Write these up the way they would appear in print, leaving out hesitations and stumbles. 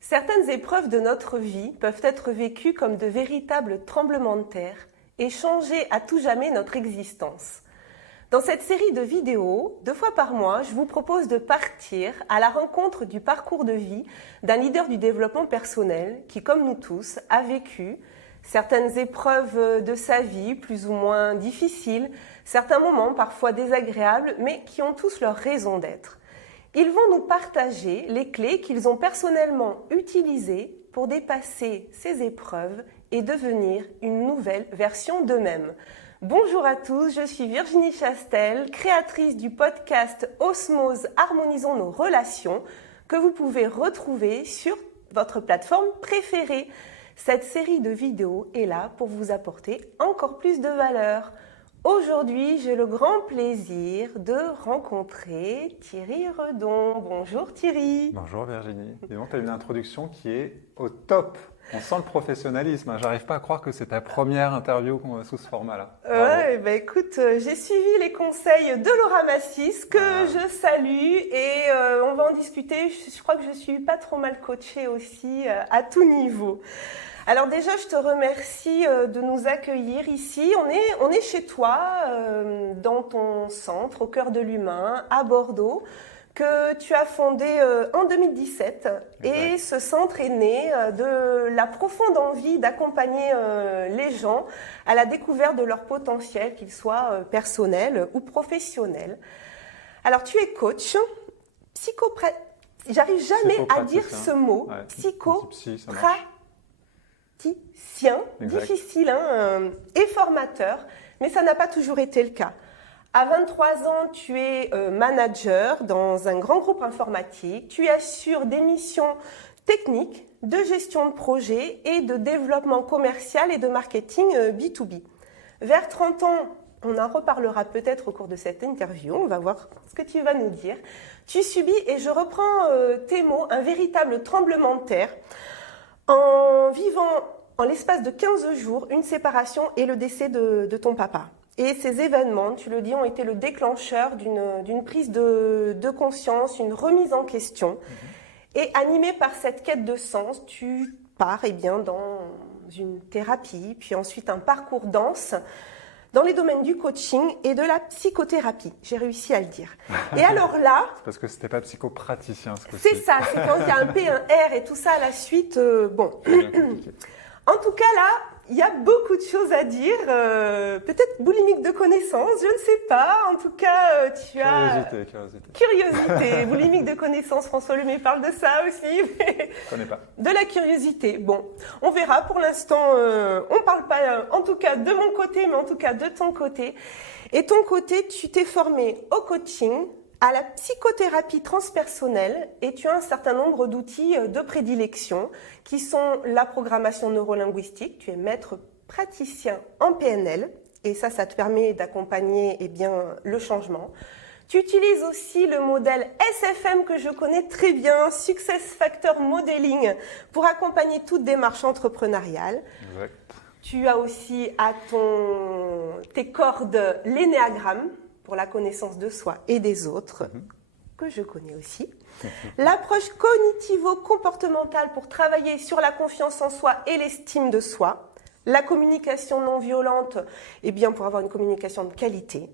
Certaines épreuves de notre vie peuvent être vécues comme de véritables tremblements de terre et changer à tout jamais notre existence. Dans cette série de vidéos, 2 fois par mois, je vous propose de partir à la rencontre du parcours de vie d'un leader du développement personnel qui, comme nous tous, a vécu certaines épreuves de sa vie plus ou moins difficiles, certains moments parfois désagréables, mais qui ont tous leur raison d'être. Ils vont nous partager les clés qu'ils ont personnellement utilisées pour dépasser ces épreuves et devenir une nouvelle version d'eux-mêmes. Bonjour à tous, je suis Virginie Chastel, créatrice du podcast Osmose Harmonisons nos relations, que vous pouvez retrouver sur votre plateforme préférée. Cette série de vidéos est là pour vous apporter encore plus de valeur. Aujourd'hui, j'ai le grand plaisir de rencontrer Thierry Redon. Bonjour Thierry. Bonjour Virginie. Et donc, tu as une introduction qui est au top. On sent le professionnalisme. J'arrive pas à croire que c'est ta première interview sous ce format-là. Ouais, bah écoute, j'ai suivi les conseils de Laura Massis, que je salue, et on va en discuter. Je crois que je suis pas trop mal coachée aussi à tout niveau. Alors déjà, je te remercie de nous accueillir ici. On est chez toi, dans ton centre, au cœur de l'humain, à Bordeaux, que tu as fondé en 2017. Et ce centre est né de la profonde envie d'accompagner les gens à la découverte de leur potentiel, qu'il soit personnel ou professionnel. Alors, tu es coach, j'arrive jamais à dire ce mot, psychopraticien, difficile et formateur, mais ça n'a pas toujours été le cas. À 23 ans, tu es manager dans un grand groupe informatique. Tu assures des missions techniques, de gestion de projet et de développement commercial et de marketing B2B. Vers 30 ans, on en reparlera peut-être au cours de cette interview. On va voir ce que tu vas nous dire. Tu subis, et je reprends tes mots, un véritable tremblement de terre en vivant en l'espace de 15 jours une séparation et le décès de ton papa. Et ces événements, tu le dis, ont été le déclencheur d'une prise de conscience, une remise en question. Et animé par cette quête de sens, tu pars dans une thérapie, puis ensuite un parcours dense dans les domaines du coaching et de la psychothérapie. J'ai réussi à le dire. Et alors là... C'est parce que c'était pas psychopraticien ce coup-ci. C'est ça, c'est quand il y a un P, un R et tout ça à la suite. Bon. En tout cas là, il y a beaucoup de choses à dire. Peut-être boulimique de connaissances, je ne sais pas. En tout cas, tu as... Curiosité. Boulimique de connaissances, François Lemay parle de ça aussi. Mais... Je connais pas. De la curiosité. Bon, on verra. Pour l'instant, on ne parle pas en tout cas de mon côté, mais en tout cas de ton côté. Et ton côté, tu t'es formé au coaching, à la psychothérapie transpersonnelle, et tu as un certain nombre d'outils de prédilection qui sont la programmation neurolinguistique. Tu es maître praticien en PNL et ça te permet d'accompagner le changement. Tu utilises aussi le modèle SFM que je connais très bien, Success Factor Modeling, pour accompagner toute démarche entrepreneuriale. Exact. Tu as aussi à tes cordes l'énéagramme, pour la connaissance de soi et des autres, que je connais aussi. L'approche cognitivo-comportementale pour travailler sur la confiance en soi et l'estime de soi. La communication non violente, pour avoir une communication de qualité.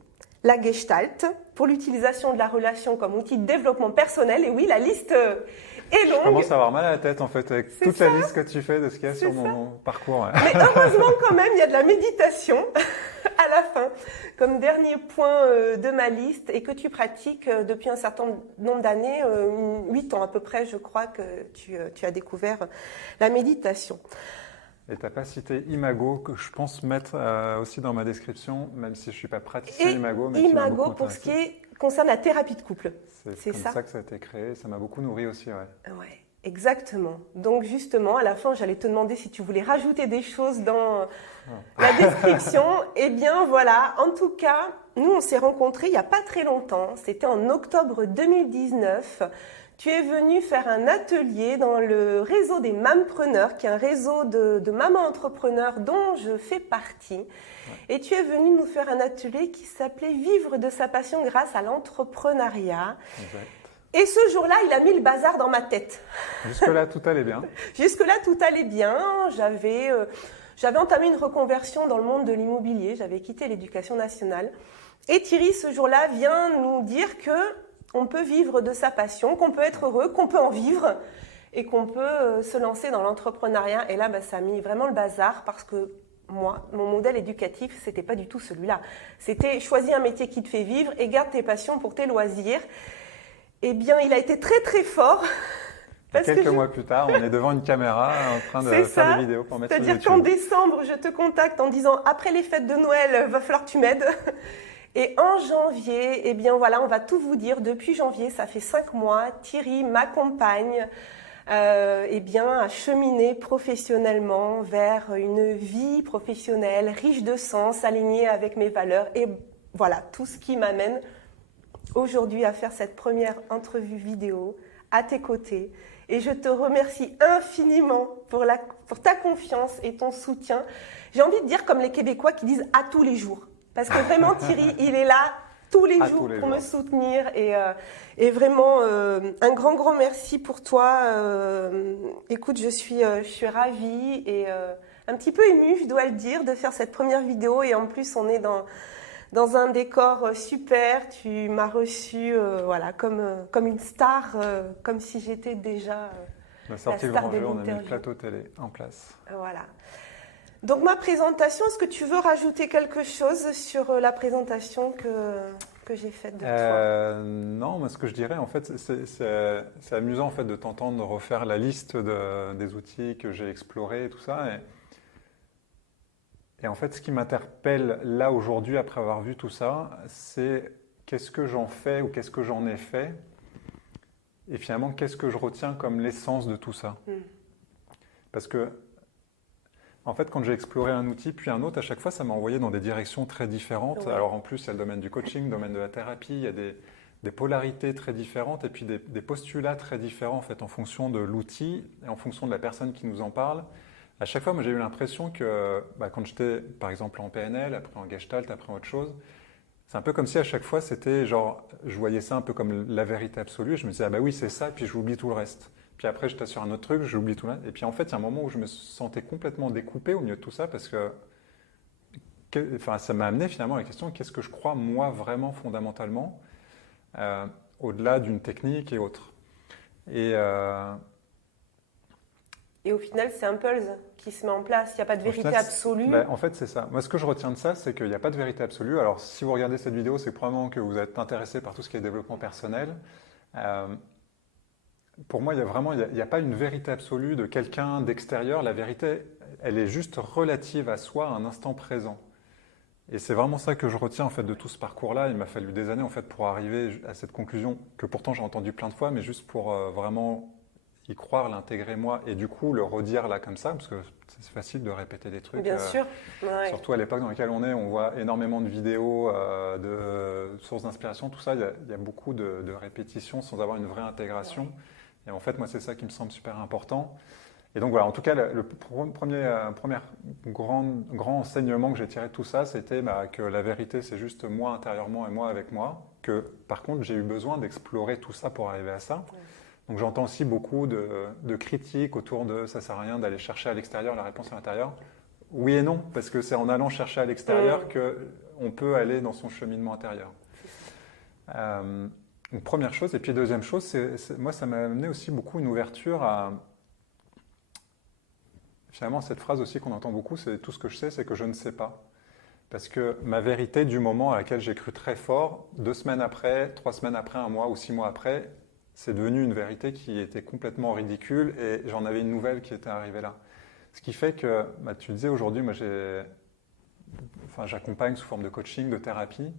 La gestalt, pour l'utilisation de la relation comme outil de développement personnel. Et oui, la liste est longue. Je commence à avoir mal à la tête en fait, avec toute la liste que tu fais de ce qu'il y a sur mon parcours. Ouais. Mais heureusement quand même, il y a de la méditation à la fin, comme dernier point de ma liste, et que tu pratiques depuis un certain nombre d'années, 8 ans à peu près, je crois que tu as découvert la méditation. Et tu n'as pas cité Imago, que je pense mettre aussi dans ma description, même si je ne suis pas praticien Imago. Mais Imago pour ce qui concerne la thérapie de couple. C'est comme ça que ça a été créé, ça m'a beaucoup nourri aussi. Ouais, exactement. Donc justement, à la fin, j'allais te demander si tu voulais rajouter des choses dans la description. Voilà, en tout cas, nous on s'est rencontrés il n'y a pas très longtemps, c'était en octobre 2019. Tu es venu faire un atelier dans le réseau des Mampreneurs, qui est un réseau de mamans entrepreneurs dont je fais partie. Ouais. Et tu es venu nous faire un atelier qui s'appelait « Vivre de sa passion grâce à l'entrepreneuriat ». Et ce jour-là, il a mis le bazar dans ma tête. Jusque-là, tout allait bien. Jusque-là, tout allait bien. J'avais entamé une reconversion dans le monde de l'immobilier. J'avais quitté l'éducation nationale. Et Thierry, ce jour-là, vient nous dire que on peut vivre de sa passion, qu'on peut être heureux, qu'on peut en vivre et qu'on peut se lancer dans l'entrepreneuriat. Et là, ça a mis vraiment le bazar parce que moi, mon modèle éducatif, c'était pas du tout celui-là. C'était choisis un métier qui te fait vivre et garde tes passions pour tes loisirs. Eh bien, il a été très très fort. Quelques mois plus tard, on est devant une caméra en train de faire des vidéos pour mettre sur YouTube. C'est-à-dire qu'en décembre, je te contacte en disant après les fêtes de Noël, va falloir que tu m'aides. Et en janvier, eh bien voilà, on va tout vous dire. Depuis janvier, ça fait 5 mois, Thierry m'accompagne eh bien, à cheminer professionnellement vers une vie professionnelle riche de sens, alignée avec mes valeurs. Et voilà, tout ce qui m'amène aujourd'hui à faire cette première entrevue vidéo à tes côtés. Et je te remercie infiniment pour ta confiance et ton soutien. J'ai envie de dire comme les Québécois qui disent à tous les jours. Parce que vraiment, Thierry, il est là tous les jours pour me soutenir. Et vraiment, un grand merci pour toi. Écoute, je suis ravie et un petit peu émue, je dois le dire, de faire cette première vidéo. Et en plus, on est dans un décor super. Tu m'as reçue voilà, comme une star, comme si j'étais déjà la star de l'interview. On a mis le plateau télé en place. Voilà. Donc ma présentation, est-ce que tu veux rajouter quelque chose sur la présentation que j'ai faite de toi? Non, mais ce que je dirais, en fait, c'est amusant en fait, de t'entendre refaire la liste des outils que j'ai explorés et tout ça. Et en fait, ce qui m'interpelle là aujourd'hui, après avoir vu tout ça, c'est qu'est-ce que j'en fais ou qu'est-ce que j'en ai fait et finalement, qu'est-ce que je retiens comme l'essence de tout ça. Parce que en fait, quand j'ai exploré un outil puis un autre, à chaque fois, ça m'a envoyé dans des directions très différentes. Ouais. Alors en plus, il y a le domaine du coaching, le domaine de la thérapie, il y a des polarités très différentes et puis des postulats très différents en fait, en fonction de l'outil et en fonction de la personne qui nous en parle. À chaque fois, moi, j'ai eu l'impression que quand j'étais, par exemple, en PNL, après en Gestalt, après autre chose, c'est un peu comme si à chaque fois, c'était genre, je voyais ça un peu comme la vérité absolue et je me disais, ah bah oui, c'est ça, puis j'oublie tout le reste. Puis après, j'étais sur un autre truc, j'oublie tout. Et puis en fait, il y a un moment où je me sentais complètement découpé au milieu de tout ça parce que ça m'a amené finalement à la question qu'est-ce que je crois moi vraiment fondamentalement au-delà d'une technique et autres. Et au final, c'est un puzzle qui se met en place. Il n'y a pas de vérité absolue. En fait, c'est ça. Moi, ce que je retiens de ça, c'est qu'il n'y a pas de vérité absolue. Alors, si vous regardez cette vidéo, c'est probablement que vous êtes intéressé par tout ce qui est développement personnel. Pour moi, il n'y a pas une vérité absolue de quelqu'un d'extérieur. La vérité, elle est juste relative à soi à un instant présent. Et c'est vraiment ça que je retiens en fait de tout ce parcours-là. Il m'a fallu des années en fait pour arriver à cette conclusion que pourtant j'ai entendue plein de fois, mais juste pour vraiment y croire, l'intégrer moi et du coup le redire là comme ça, parce que c'est facile de répéter des trucs. Bien sûr. Ouais. Surtout à l'époque dans laquelle on voit énormément de vidéos, de sources d'inspiration, tout ça. Il y a beaucoup de répétitions sans avoir une vraie intégration. Ouais. Et en fait, moi, c'est ça qui me semble super important. Et donc voilà, en tout cas, le premier grand enseignement que j'ai tiré de tout ça, c'était que la vérité, c'est juste moi intérieurement et moi avec moi. Que par contre, j'ai eu besoin d'explorer tout ça pour arriver à ça. Ouais. Donc j'entends aussi beaucoup de critiques autour de ça sert à rien d'aller chercher à l'extérieur la réponse à l'intérieur. Oui et non, parce que c'est en allant chercher à l'extérieur qu'on peut aller dans son cheminement intérieur. Donc, première chose. Et puis deuxième chose, moi ça m'a amené aussi beaucoup une ouverture à finalement cette phrase aussi qu'on entend beaucoup, c'est tout ce que je sais, c'est que je ne sais pas. Parce que ma vérité du moment à laquelle j'ai cru très fort, 2 semaines après, 3 semaines après, 1 mois ou 6 mois après, c'est devenu une vérité qui était complètement ridicule et j'en avais une nouvelle qui était arrivée là. Ce qui fait que, tu disais aujourd'hui, moi j'accompagne sous forme de coaching, de thérapie.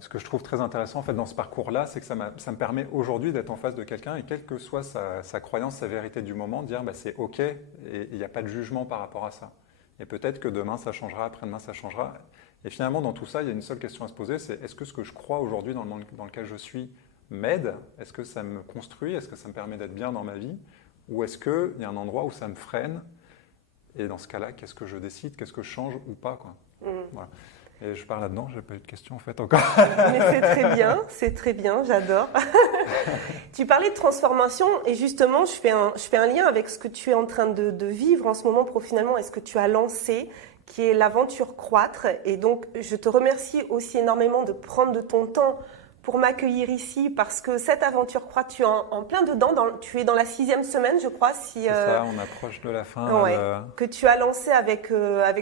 Ce que je trouve très intéressant en fait, dans ce parcours-là, c'est que ça me permet aujourd'hui d'être en face de quelqu'un et quelle que soit sa croyance, sa vérité du moment, de dire c'est OK et il n'y a pas de jugement par rapport à ça. Et peut-être que demain ça changera, après-demain ça changera. Et finalement, dans tout ça, il y a une seule question à se poser, c'est est-ce que ce que je crois aujourd'hui dans le monde dans lequel je suis m'aide? Est-ce que ça me construit? Est-ce que ça me permet d'être bien dans ma vie? Ou est-ce qu'il y a un endroit où ça me freine? Et dans ce cas-là, qu'est-ce que je décide? Qu'est-ce que je change ou pas, quoi? Voilà. Et je parle là-dedans, je n'ai pas eu de questions en fait encore. Mais c'est très bien, j'adore. Tu parlais de transformation et justement, je fais un lien avec ce que tu es en train de vivre en ce moment professionnellement et ce que tu as lancé, qui est l'aventure Croître. Et donc, je te remercie aussi énormément de prendre de ton temps pour m'accueillir ici parce que cette aventure Croître, tu es en plein dedans, tu es dans la 6e semaine, je crois. C'est ça, on approche de la fin. Ouais, que tu as lancé avec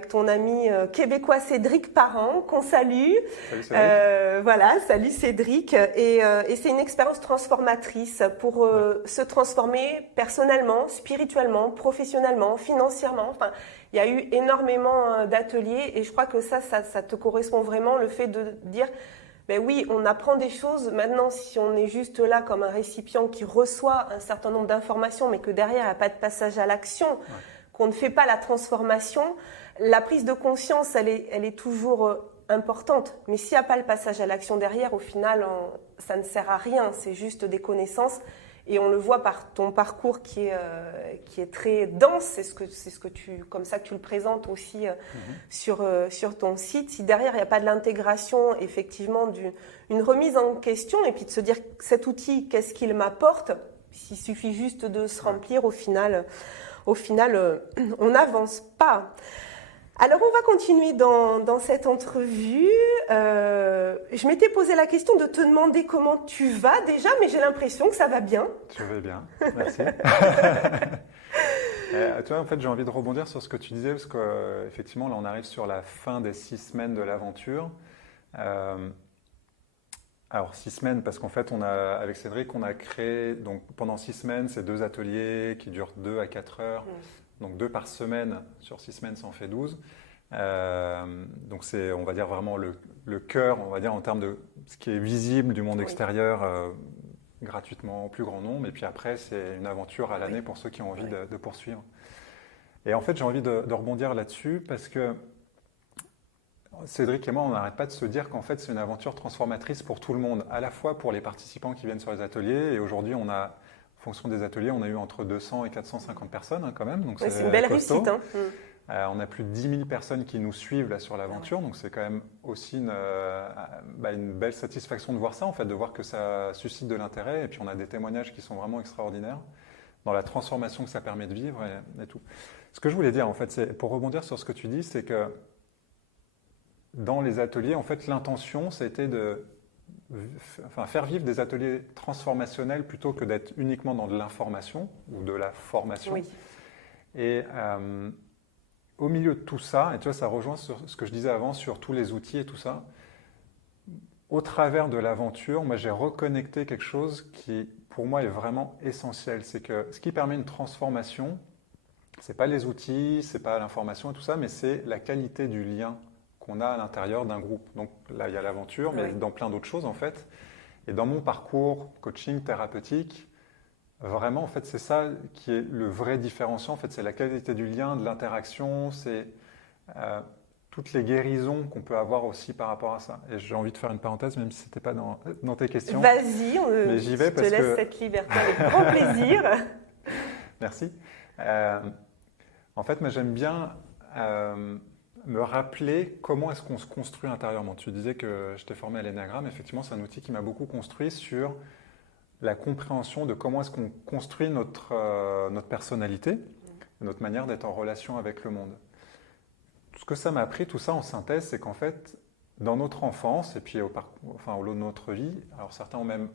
ton ami québécois Cédric Parent, qu'on salue. Salut Cédric. Voilà, salut Cédric. Et c'est une expérience transformatrice pour se transformer personnellement, spirituellement, professionnellement, financièrement. Enfin, il y a eu énormément d'ateliers et je crois que ça te correspond vraiment, le fait de dire... Ben oui, on apprend des choses. Maintenant, si on est juste là comme un récipient qui reçoit un certain nombre d'informations, mais que derrière, il n'y a pas de passage à l'action, qu'on ne fait pas la transformation, la prise de conscience, elle est toujours importante. Mais s'il n'y a pas le passage à l'action derrière, au final, ça ne sert à rien. C'est juste des connaissances. Et on le voit par ton parcours qui est très dense, c'est ce que comme ça que tu le présentes aussi sur ton site. Si derrière il n'y a pas de l'intégration, effectivement, une remise en question, et puis de se dire cet outil, qu'est-ce qu'il m'apporte, s'il suffit juste de se remplir, au final, on n'avance pas. Alors, on va continuer dans cette entrevue. Je m'étais posé la question de te demander comment tu vas déjà, mais j'ai l'impression que ça va bien. Je vais bien, merci. Tu vois, en fait, j'ai envie de rebondir sur ce que tu disais, parce qu'effectivement, là, on arrive sur la fin des 6 semaines de l'aventure. Alors, 6 semaines, parce qu'en fait, avec Cédric, on a créé, donc pendant 6 semaines, c'est 2 ateliers qui durent 2 à 4 heures. Donc 2 par semaine, sur 6 semaines, ça en fait 12. Donc c'est, on va dire, vraiment le cœur, on va dire, en termes de ce qui est visible du monde extérieur, gratuitement, au plus grand nombre. Et puis après, c'est une aventure à l'année pour ceux qui ont envie de poursuivre. Et en fait, j'ai envie de rebondir là-dessus parce que Cédric et moi, on n'arrête pas de se dire qu'en fait, c'est une aventure transformatrice pour tout le monde, à la fois pour les participants qui viennent sur les ateliers. Et aujourd'hui, en fonction des ateliers, on a eu entre 200 et 450 personnes quand même. Donc c'est une belle réussite. Hein. On a plus de 10 000 personnes qui nous suivent là sur l'aventure. Donc c'est quand même aussi une belle satisfaction de voir ça, en fait, de voir que ça suscite de l'intérêt. Et puis on a des témoignages qui sont vraiment extraordinaires dans la transformation que ça permet de vivre et tout. Ce que je voulais dire, en fait, c'est, pour rebondir sur ce que tu dis, c'est que dans les ateliers, en fait, l'intention, c'était de faire vivre des ateliers transformationnels plutôt que d'être uniquement dans de l'information ou de la formation. Oui. Et au milieu de tout ça, et tu vois, ça rejoint sur ce que je disais avant sur tous les outils et tout ça, au travers de l'aventure, moi j'ai reconnecté quelque chose qui, pour moi, est vraiment essentiel. C'est que ce qui permet une transformation, c'est pas les outils, c'est pas l'information et tout ça, mais c'est la qualité du lien qu'on a à l'intérieur d'un groupe. Donc là, il y a l'aventure, mais dans plein d'autres choses en fait. Et dans mon parcours coaching thérapeutique, vraiment, en fait, c'est ça qui est le vrai différenciant. En fait, c'est la qualité du lien, de l'interaction, c'est toutes les guérisons qu'on peut avoir aussi par rapport à ça. Et j'ai envie de faire une parenthèse, même si ce n'était pas dans tes questions. Vas-y, j'y vais je te laisse cette liberté avec grand plaisir. Merci. En fait, moi, j'aime bien me rappeler comment est-ce qu'on se construit intérieurement. Tu disais que je t'ai formé à l'énéagramme. Effectivement, c'est un outil qui m'a beaucoup construit sur la compréhension de comment est-ce qu'on construit notre personnalité, notre manière d'être en relation avec le monde. Ce que ça m'a appris, tout ça en synthèse, c'est qu'en fait, dans notre enfance, et puis au long de notre vie, alors certains ont même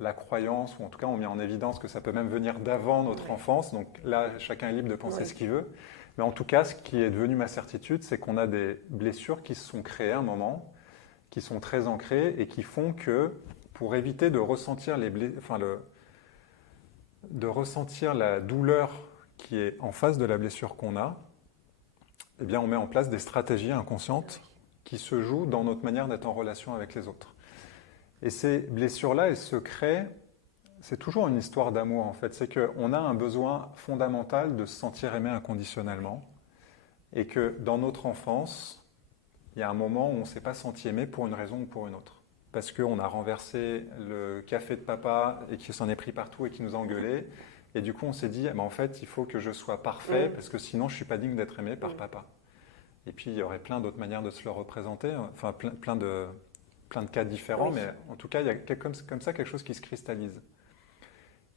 la croyance, ou en tout cas ont mis en évidence que ça peut même venir d'avant notre enfance, donc là, chacun est libre de penser ce qu'il veut. Mais en tout cas, ce qui est devenu ma certitude, c'est qu'on a des blessures qui se sont créées à un moment, qui sont très ancrées et qui font que, pour éviter de ressentir de ressentir la douleur qui est en face de la blessure qu'on a, eh bien, on met en place des stratégies inconscientes qui se jouent dans notre manière d'être en relation avec les autres. Et ces blessures-là, elles se créent, c'est toujours une histoire d'amour en fait, c'est qu'on a un besoin fondamental de se sentir aimé inconditionnellement et que dans notre enfance, il y a un moment où on ne s'est pas senti aimé pour une raison ou pour une autre. Parce qu'on a renversé le café de papa et qu'il s'en est pris partout et qu'il nous a engueulés. Et du coup, on s'est dit, en fait, il faut que je sois parfait parce que sinon, je ne suis pas digne d'être aimé par papa. Et puis, il y aurait plein d'autres manières de se le représenter, enfin, plein de cas différents, mais en tout cas, il y a comme ça quelque chose qui se cristallise.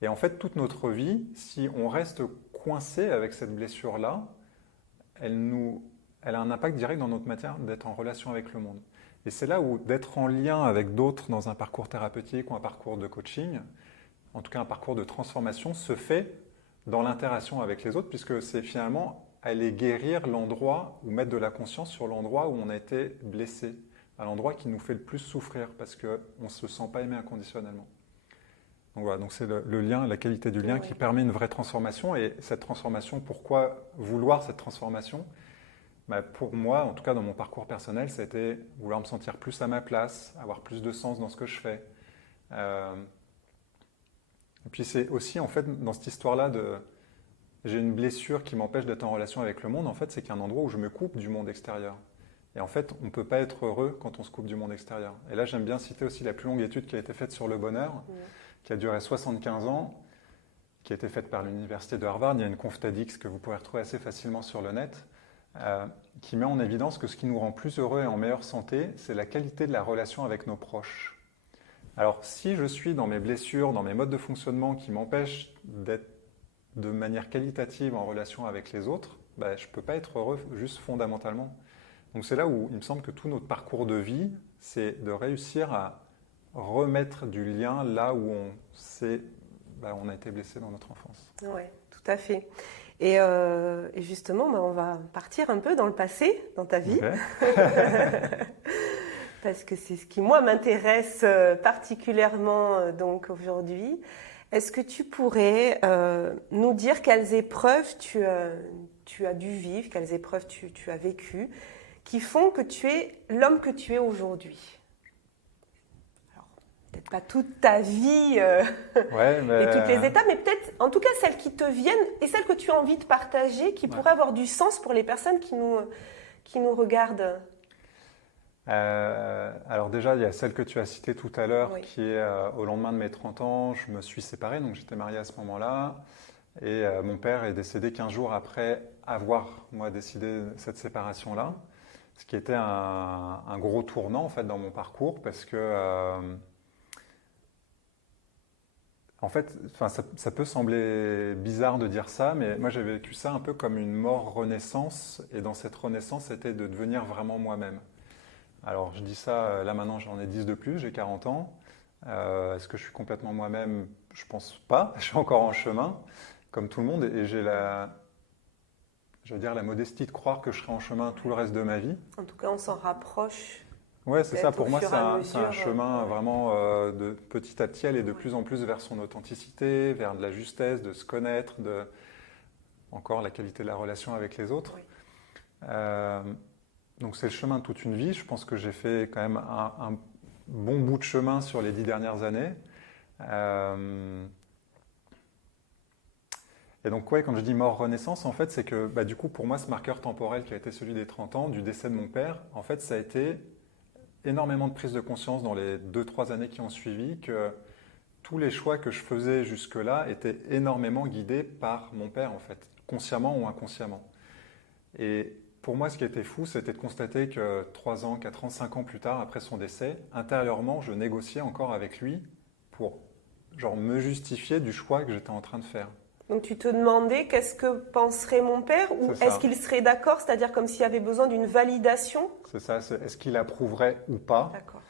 Et en fait, toute notre vie, si on reste coincé avec cette blessure-là, elle a un impact direct dans notre matière d'être en relation avec le monde. Et c'est là où d'être en lien avec d'autres dans un parcours thérapeutique ou un parcours de coaching, en tout cas un parcours de transformation, se fait dans l'interaction avec les autres, puisque c'est finalement aller guérir l'endroit ou mettre de la conscience sur l'endroit où on a été blessé, à l'endroit qui nous fait le plus souffrir, parce qu'on ne se sent pas aimé inconditionnellement. Donc voilà, donc c'est le lien, la qualité du lien qui permet une vraie transformation. Et cette transformation, pourquoi vouloir cette transformation ? Pour moi, en tout cas dans mon parcours personnel, c'était vouloir me sentir plus à ma place, avoir plus de sens dans ce que je fais. Et puis c'est aussi en fait dans cette histoire-là j'ai une blessure qui m'empêche d'être en relation avec le monde, en fait c'est qu'il y a un endroit où je me coupe du monde extérieur. Et en fait, on ne peut pas être heureux quand on se coupe du monde extérieur. Et là, j'aime bien citer aussi la plus longue étude qui a été faite sur le bonheur, qui a duré 75 ans, qui a été faite par l'université de Harvard. Il y a une conf TEDx que vous pourrez retrouver assez facilement sur le net, qui met en évidence que ce qui nous rend plus heureux et en meilleure santé, c'est la qualité de la relation avec nos proches. Alors, si je suis dans mes blessures, dans mes modes de fonctionnement qui m'empêchent d'être de manière qualitative en relation avec les autres, je ne peux pas être heureux juste fondamentalement. Donc c'est là où il me semble que tout notre parcours de vie, c'est de réussir à remettre du lien là où on a été blessé dans notre enfance. Oui, tout à fait. Et justement, on va partir un peu dans le passé, dans ta vie. Okay. Parce que c'est ce qui, moi, m'intéresse particulièrement donc aujourd'hui. Est-ce que tu pourrais nous dire quelles épreuves tu as dû vivre, quelles épreuves tu as vécues, qui font que tu es l'homme que tu es aujourd'hui? Alors, peut-être pas toute ta vie et toutes les étapes, mais peut-être, en tout cas, celles qui te viennent et celles que tu as envie de partager, qui pourraient avoir du sens pour les personnes qui nous regardent. Alors déjà, il y a celle que tu as citée tout à l'heure, qui est au lendemain de mes 30 ans, je me suis séparé, donc j'étais marié à ce moment-là, et mon père est décédé 15 jours après avoir, moi, décidé cette séparation-là, ce qui était un gros tournant, en fait, dans mon parcours, parce que, en fait, ça peut sembler bizarre de dire ça, mais moi, j'ai vécu ça un peu comme une mort-renaissance, et dans cette renaissance, c'était de devenir vraiment moi-même. Alors, je dis ça, là maintenant j'en ai 10 de plus, j'ai 40 ans. Est-ce que je suis complètement moi-même? Je pense pas, je suis encore en chemin, comme tout le monde, et j'ai la modestie de croire que je serai en chemin tout le reste de ma vie. En tout cas, on s'en rapproche. Ouais, c'est ça, pour moi c'est un chemin vraiment de petit à petit, aller de plus en plus vers son authenticité, vers de la justesse, de se connaître, encore la qualité de la relation avec les autres. Oui. Donc c'est le chemin de toute une vie. Je pense que j'ai fait quand même un bon bout de chemin sur les 10 dernières années. Et donc quand je dis mort-renaissance, en fait, c'est que du coup, pour moi, ce marqueur temporel qui a été celui des 30 ans, du décès de mon père, en fait, ça a été énormément de prise de conscience dans les 2-3 années qui ont suivi que tous les choix que je faisais jusque-là étaient énormément guidés par mon père, en fait, consciemment ou inconsciemment. Et pour moi, ce qui était fou, c'était de constater que 3 ans, 4 ans, 5 ans plus tard, après son décès, intérieurement, je négociais encore avec lui pour me justifier du choix que j'étais en train de faire. Donc tu te demandais qu'est-ce que penserait mon père ou est-ce qu'il serait d'accord, c'est-à-dire comme s'il y avait besoin d'une validation? C'est ça, est-ce qu'il approuverait ou pas? D'accord.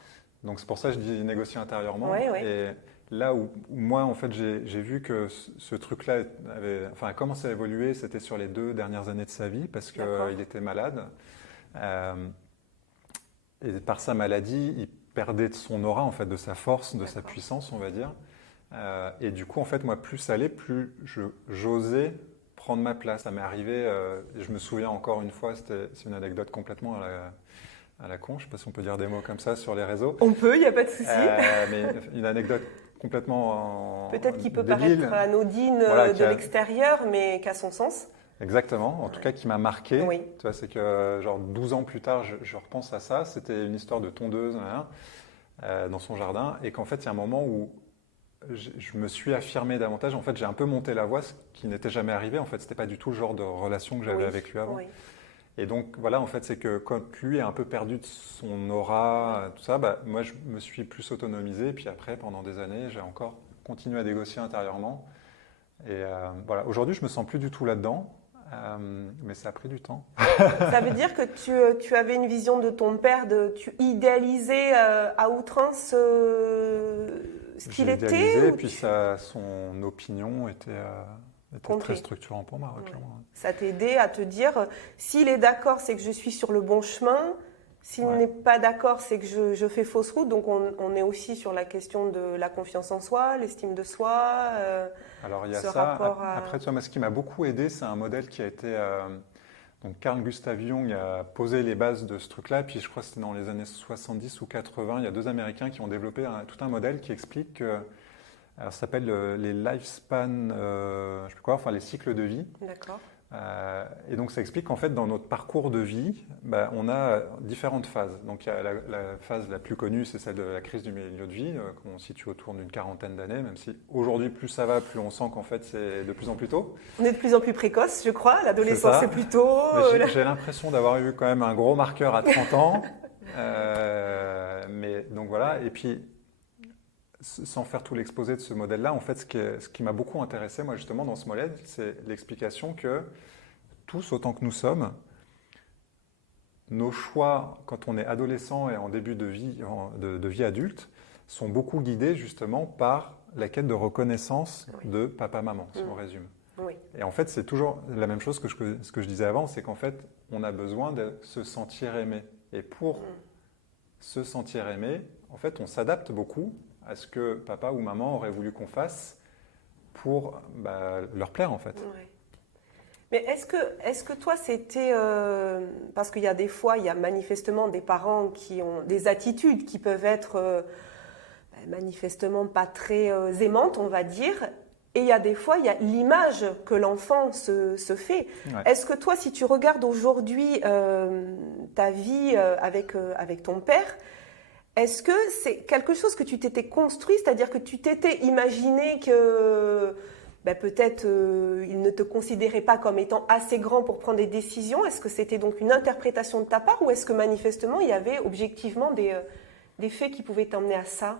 Donc c'est pour ça que je dis négocier intérieurement. Oui. Et là où moi, en fait, j'ai vu que ce truc-là a commencé à évoluer, c'était sur les 2 dernières années de sa vie, parce qu'il était malade. Et par sa maladie, il perdait de son aura, en fait, de sa force, de sa puissance, on va dire. Et du coup, en fait, moi, plus ça allait, plus j'osais prendre ma place. Ça m'est arrivé, je me souviens encore une fois, c'est une anecdote complètement à la con, je ne sais pas si on peut dire des mots comme ça sur les réseaux. On peut, il n'y a pas de souci. Mais une anecdote complètement peut-être qu'il peut débile, paraître anodine de l'extérieur, mais qui a son sens. Exactement, en tout cas qui m'a marqué. Oui. Tu vois, c'est que 12 ans plus tard, je repense à ça. C'était une histoire de tondeuse dans son jardin, et qu'en fait, il y a un moment où je me suis affirmé davantage. En fait, j'ai un peu monté la voix, ce qui n'était jamais arrivé. En fait, c'était pas du tout le genre de relation que j'avais avec lui avant. Oui. Et donc, voilà, en fait, c'est que quand lui a un peu perdu de son aura, tout ça, bah, moi, je me suis plus autonomisé. Et puis après, pendant des années, j'ai encore continué à négocier intérieurement. Et voilà, aujourd'hui, je me sens plus du tout là-dedans, mais ça a pris du temps. Ça veut dire que tu avais une vision de ton père, tu idéalisais à outrance ce qu'il J'ai était idéalisé, et ou puis son opinion était très structurant pour moi, clairement. Ça t'aidait à te dire, s'il est d'accord, c'est que je suis sur le bon chemin. S'il n'est pas d'accord, c'est que je fais fausse route. Donc on est aussi sur la question de la confiance en soi, l'estime de soi. Alors il y a ça. Après, tu vois, moi, ce qui m'a beaucoup aidé, c'est un modèle qui a été... donc Carl Gustav Jung a posé les bases de ce truc-là. Puis je crois que c'était dans les années 70 ou 80. Il y a 2 Américains qui ont développé tout un modèle qui explique que... Alors, ça s'appelle les lifespan, je sais plus quoi, enfin les cycles de vie. D'accord. Et donc ça explique qu'en fait dans notre parcours de vie, bah, on a différentes phases. Donc il y a la phase la plus connue, c'est celle de la crise du milieu de vie, qu'on situe autour d'une 40aine d'années, même si aujourd'hui plus ça va, plus on sent qu'en fait c'est de plus en plus tôt. On est de plus en plus précoce, je crois, l'adolescence c'est plus tôt. J'ai l'impression d'avoir eu quand même un gros marqueur à 30 ans. Mais donc voilà, et puis sans faire tout l'exposé de ce modèle-là, en fait, ce qui m'a beaucoup intéressé, moi, justement, dans ce modèle, c'est l'explication que tous, autant que nous sommes, nos choix, quand on est adolescent et en début de vie adulte, sont beaucoup guidés, justement, par la quête de reconnaissance de papa-maman, si on résume. Oui. Et en fait, c'est toujours la même chose que ce que je disais avant, c'est qu'en fait, on a besoin de se sentir aimé. Et pour se sentir aimé, en fait, on s'adapte beaucoup à ce que papa ou maman auraient voulu qu'on fasse pour leur plaire en fait. Ouais. Mais est-ce que toi c'était parce qu'il y a des fois il y a manifestement des parents qui ont des attitudes qui peuvent être manifestement pas très aimantes on va dire, et il y a des fois il y a l'image que l'enfant se fait. Ouais. Est-ce que toi si tu regardes aujourd'hui ta vie avec ton père, est-ce que c'est quelque chose que tu t'étais construit, c'est-à-dire que tu t'étais imaginé que peut-être il ne te considérait pas comme étant assez grand pour prendre des décisions? Est-ce que c'était donc une interprétation de ta part ou est-ce que manifestement il y avait objectivement des faits qui pouvaient t'emmener à ça?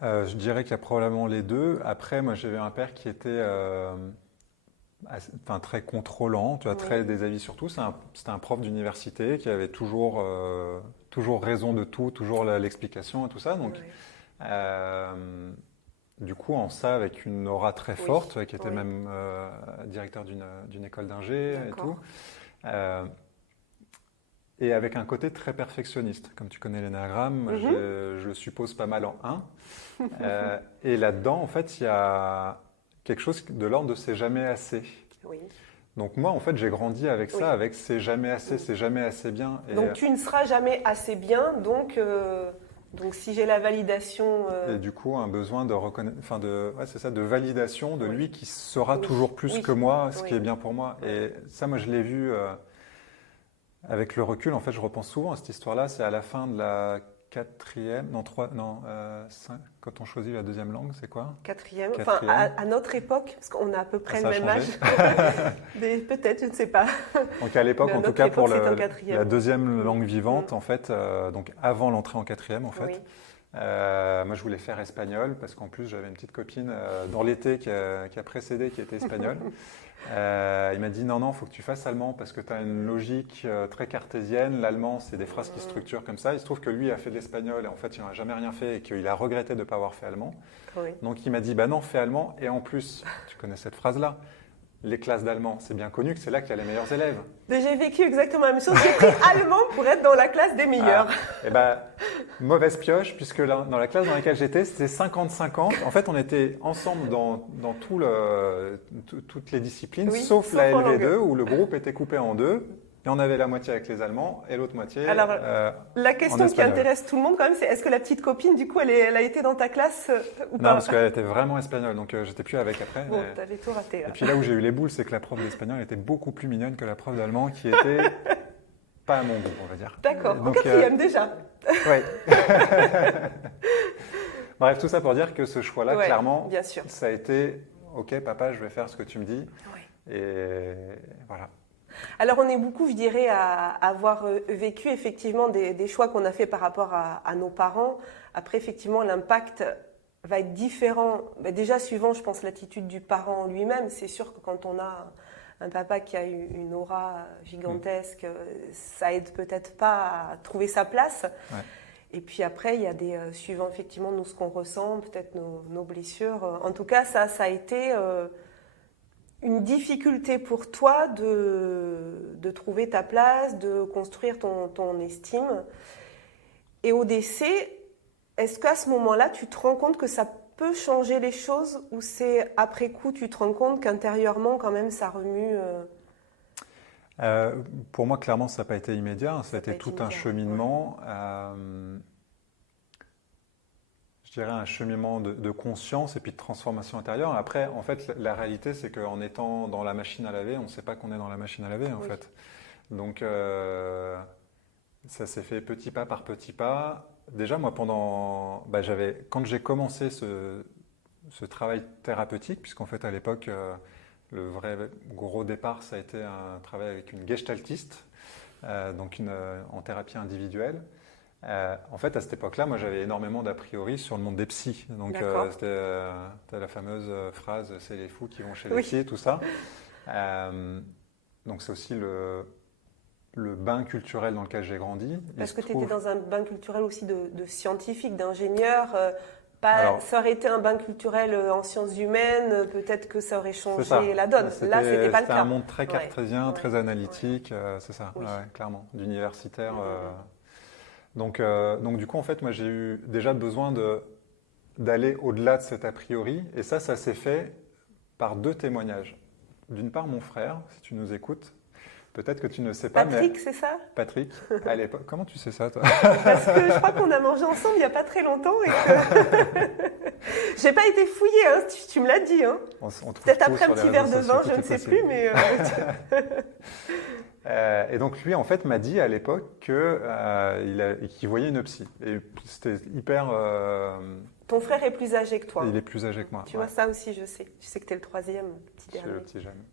Je dirais qu'il y a probablement les deux. Après, moi j'avais un père qui était très contrôlant, tu vois, très des avis sur tout. C'était un prof d'université qui avait toujours raison de tout, toujours l'explication et tout ça. Donc, du coup, en ça, avec une aura très forte, qui était même directeur d'une école d'ingé et tout. Et avec un côté très perfectionniste. Comme tu connais l'énéagramme, je le suppose pas mal en 1. Et là-dedans, en fait, il y a quelque chose de l'ordre de c'est jamais assez. Oui. Donc moi, en fait, j'ai grandi avec ça, avec c'est jamais assez, c'est jamais assez bien. Et donc tu ne seras jamais assez bien, donc si j'ai la validation... Et du coup, un besoin de c'est ça, de validation de lui qui saura toujours plus que moi, ce qui est bien pour moi. Et ça, moi, je l'ai vu avec le recul. En fait, je repense souvent à cette histoire-là. C'est à la fin de la 4e, quand on choisit la 2e langue, c'est quoi? 4e. Enfin, à notre époque, parce qu'on a à peu près le même âge. Mais peut-être, je ne sais pas. Donc à l'époque, en tout cas, pour la 2e langue vivante, en fait, donc avant l'entrée en 4e, en fait, moi je voulais faire espagnol, parce qu'en plus j'avais une petite copine dans l'été qui a précédé, qui était espagnole. Il m'a dit non, il faut que tu fasses allemand parce que tu as une logique très cartésienne. L'allemand, c'est des phrases qui se structurent comme ça. Il se trouve que lui a fait de l'espagnol et en fait, il n'a jamais rien fait et qu'il a regretté de ne pas avoir fait allemand. Oui. Donc, il m'a dit non, fais allemand. Et en plus, tu connais cette phrase-là, les classes d'allemand, c'est bien connu que c'est là qu'il y a les meilleurs élèves. J'ai vécu exactement la même chose. J'ai pris allemand pour être dans la classe des meilleurs. Mauvaise pioche, puisque dans la classe dans laquelle j'étais, c'était 50-50. En fait, on était ensemble dans toutes les disciplines, sauf la LV2, où le groupe était coupé en deux. Et on avait la moitié avec les Allemands et l'autre moitié Alors, la question qui intéresse tout le monde quand même, c'est est-ce que la petite copine, du coup, elle a été dans ta classe ou pas? Non, parce qu'elle était vraiment espagnole, donc j'étais plus avec après. Bon, t'avais tout raté. Là. Et puis là où j'ai eu les boules, c'est que la prof d'espagnol était beaucoup plus mignonne que la prof d'allemand, qui était pas à mon goût, on va dire. D'accord, en 4e déjà. Oui. Bref, tout ça pour dire que ce choix-là, clairement, bien sûr. Ça a été « Ok, papa, je vais faire ce que tu me dis. » Et voilà. Alors on est beaucoup, je dirais, à avoir vécu effectivement des choix qu'on a fait par rapport à nos parents. Après, effectivement, l'impact va être différent. Déjà, suivant, je pense, l'attitude du parent lui-même. C'est sûr que quand on a un papa qui a une aura gigantesque, ça aide peut-être pas à trouver sa place. Ouais. Et puis après, il y a suivant effectivement nous ce qu'on ressent, peut-être nos blessures. En tout cas, ça a été une difficulté pour toi de trouver ta place, de construire ton estime. Et au décès, est-ce qu'à ce moment-là, tu te rends compte que ça peut changer les choses ou c'est après coup, tu te rends compte qu'intérieurement, quand même, ça remue Pour moi, clairement, ça n'a pas été immédiat. Ça a été tout un cheminement. Je dirais un cheminement de conscience et puis de transformation intérieure. Après, en fait, la réalité, c'est qu'en étant dans la machine à laver, on ne sait pas qu'on est dans la machine à laver, en fait. Donc, ça s'est fait petit pas par petit pas. Déjà, moi, quand j'ai commencé ce travail thérapeutique, puisqu'en fait, à l'époque, le vrai gros départ, ça a été un travail avec une gestaltiste, donc en thérapie individuelle. En fait, à cette époque-là, moi, j'avais énormément d'a priori sur le monde des psys. Donc, c'était la fameuse phrase « c'est les fous qui vont chez les psys », tout ça. Donc, c'est aussi le bain culturel dans lequel j'ai grandi. Parce que tu étais dans un bain culturel aussi de scientifique, d'ingénieur. Ça aurait été un bain culturel en sciences humaines, peut-être que ça aurait changé la donne. Là, c'était pas le cas. C'était un monde très cartésien, très analytique, c'est ça, clairement, d'universitaire. Donc, du coup, en fait, moi, j'ai eu déjà besoin d'aller au-delà de cet a priori. Et ça s'est fait par 2 témoignages. D'une part, mon frère, si tu nous écoutes, peut-être que tu ne sais pas. Patrick, c'est ça? Patrick, à l'époque. Comment tu sais ça, toi? Parce que je crois qu'on a mangé ensemble il n'y a pas très longtemps et que. J'ai pas été fouillée, hein, tu me l'as dit. Hein. Peut-être après un petit verre de vin, je ne sais plus, mais. Et donc lui, en fait, m'a dit à l'époque qu'il voyait une psy. Et c'était hyper. Ton frère est plus âgé que toi. Il est plus âgé que moi. Tu vois, ça aussi, je sais. Je sais que tu es le 3e, petit dernier. Je suis le petit jeune.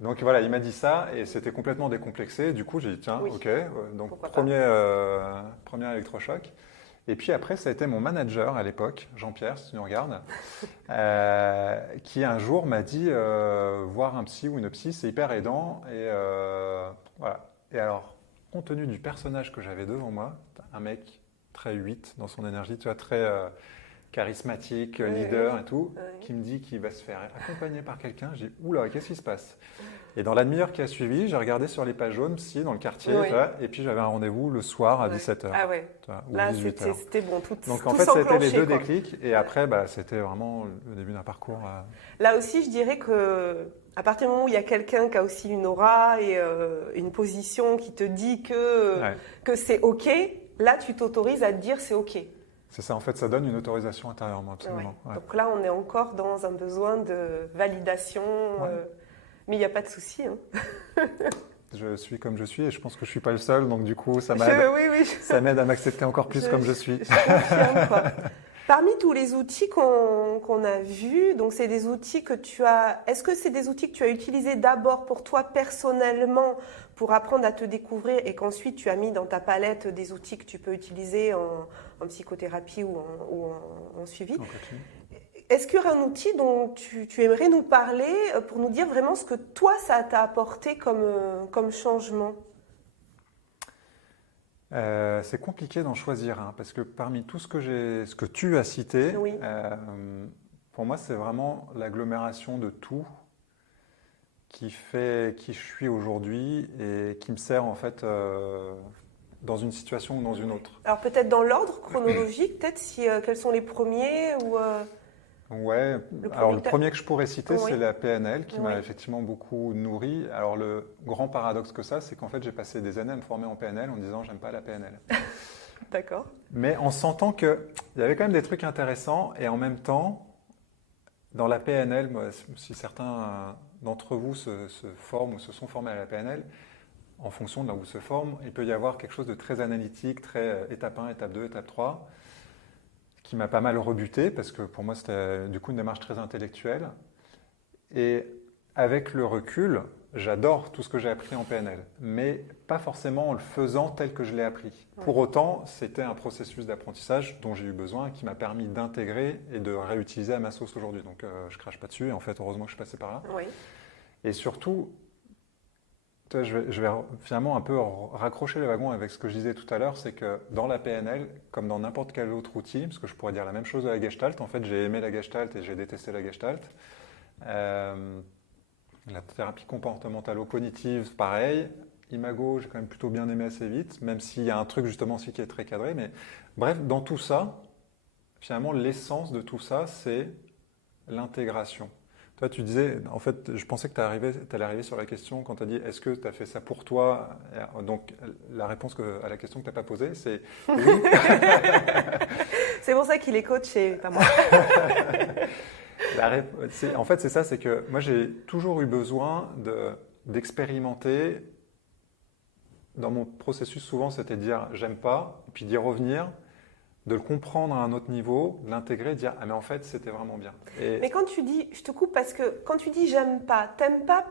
Donc voilà, il m'a dit ça et c'était complètement décomplexé. Du coup, j'ai dit tiens, ok. Donc premier électrochoc. Et puis après, ça a été mon manager à l'époque, Jean-Pierre, si tu nous regardes, qui un jour m'a dit voir un psy ou une psy, c'est hyper aidant. Et voilà. Et alors, compte tenu du personnage que j'avais devant moi, un mec très 8 dans son énergie, tu vois, très charismatique, leader et tout, qui me dit qu'il va se faire accompagner par quelqu'un, j'ai dit oula, qu'est-ce qui se passe? Et dans la demi-heure qui a suivi, j'ai regardé sur les pages jaunes, psy, dans le quartier, tu vois, et puis j'avais un rendez-vous le soir à 17h. Ah ouais. Ou là, 18h. C'était bon, tout. Donc en fait, c'était les 2 déclics, et après, c'était vraiment le début d'un parcours. Là aussi, je dirais que à partir du moment où il y a quelqu'un qui a aussi une aura et une position qui te dit que c'est OK, là, tu t'autorises à te dire c'est OK. C'est ça, en fait, ça donne une autorisation intérieurement, absolument. Ouais. Donc là, on est encore dans un besoin de validation, mais il n'y a pas de souci. Hein. Je suis comme je suis et je pense que je ne suis pas le seul, donc du coup, ça m'aide ça m'aide à m'accepter encore plus comme je suis. Je confirme, quoi. Parmi tous les outils qu'on a vus, donc c'est des outils que tu as. Est-ce que c'est des outils que tu as utilisés d'abord pour toi personnellement pour apprendre à te découvrir et qu'ensuite tu as mis dans ta palette des outils que tu peux utiliser en psychothérapie ou en suivi? Est-ce qu'il y aurait un outil dont tu aimerais nous parler pour nous dire vraiment ce que toi ça t'a apporté comme changement? C'est compliqué d'en choisir un parce que parmi tout ce que tu as cité, pour moi c'est vraiment l'agglomération de tout qui fait qui je suis aujourd'hui et qui me sert en fait dans une situation ou dans une autre. Alors peut-être dans l'ordre chronologique, peut-être quels sont les premiers ou Ouais, alors le premier que je pourrais citer, c'est la PNL qui m'a Oui. effectivement beaucoup nourri. Alors le grand paradoxe que ça, c'est qu'en fait j'ai passé des années à me former en PNL en disant j'aime pas la PNL. D'accord. Mais en sentant qu'il y avait quand même des trucs intéressants et en même temps, dans la PNL, moi, si certains d'entre vous se forment ou se sont formés à la PNL, en fonction de là où ils se forment, il peut y avoir quelque chose de très analytique, très étape 1, étape 2, étape 3, qui m'a pas mal rebuté parce que pour moi c'était du coup une démarche très intellectuelle. Et avec le recul, j'adore tout ce que j'ai appris en PNL, mais pas forcément en le faisant tel que je l'ai appris. Pour autant, c'était un processus d'apprentissage dont j'ai eu besoin, qui m'a permis d'intégrer et de réutiliser à ma sauce aujourd'hui. Donc, je crache pas dessus. Et en fait, heureusement que je suis passé par là. Oui. Et surtout, je vais finalement un peu raccrocher le wagon avec ce que je disais tout à l'heure, c'est que dans la PNL, comme dans n'importe quel autre outil, parce que je pourrais dire la même chose de la Gestalt, en fait, j'ai aimé la Gestalt et j'ai détesté la Gestalt. La thérapie comportementalo-cognitive, pareil. Imago, j'ai quand même plutôt bien aimé assez vite, même s'il y a un truc justement aussi qui est très cadré. Mais bref, dans tout ça, finalement, l'essence de tout ça, c'est l'intégration. Toi, tu disais, en fait, je pensais que tu allais arriver sur la question quand tu as dit est-ce que tu as fait ça pour toi? Donc, la réponse à la question que tu n'as pas posée, c'est oui. C'est pour ça qu'il est coaché, pas moi. En fait, c'est ça, c'est que moi, j'ai toujours eu besoin d'expérimenter. Dans mon processus, souvent, c'était de dire j'aime pas, et puis d'y revenir, de le comprendre à un autre niveau, de l'intégrer, de dire ah mais en fait, c'était vraiment bien. Mais quand tu dis, je te coupe parce que quand tu dis j'aime pas, t'aimes pas,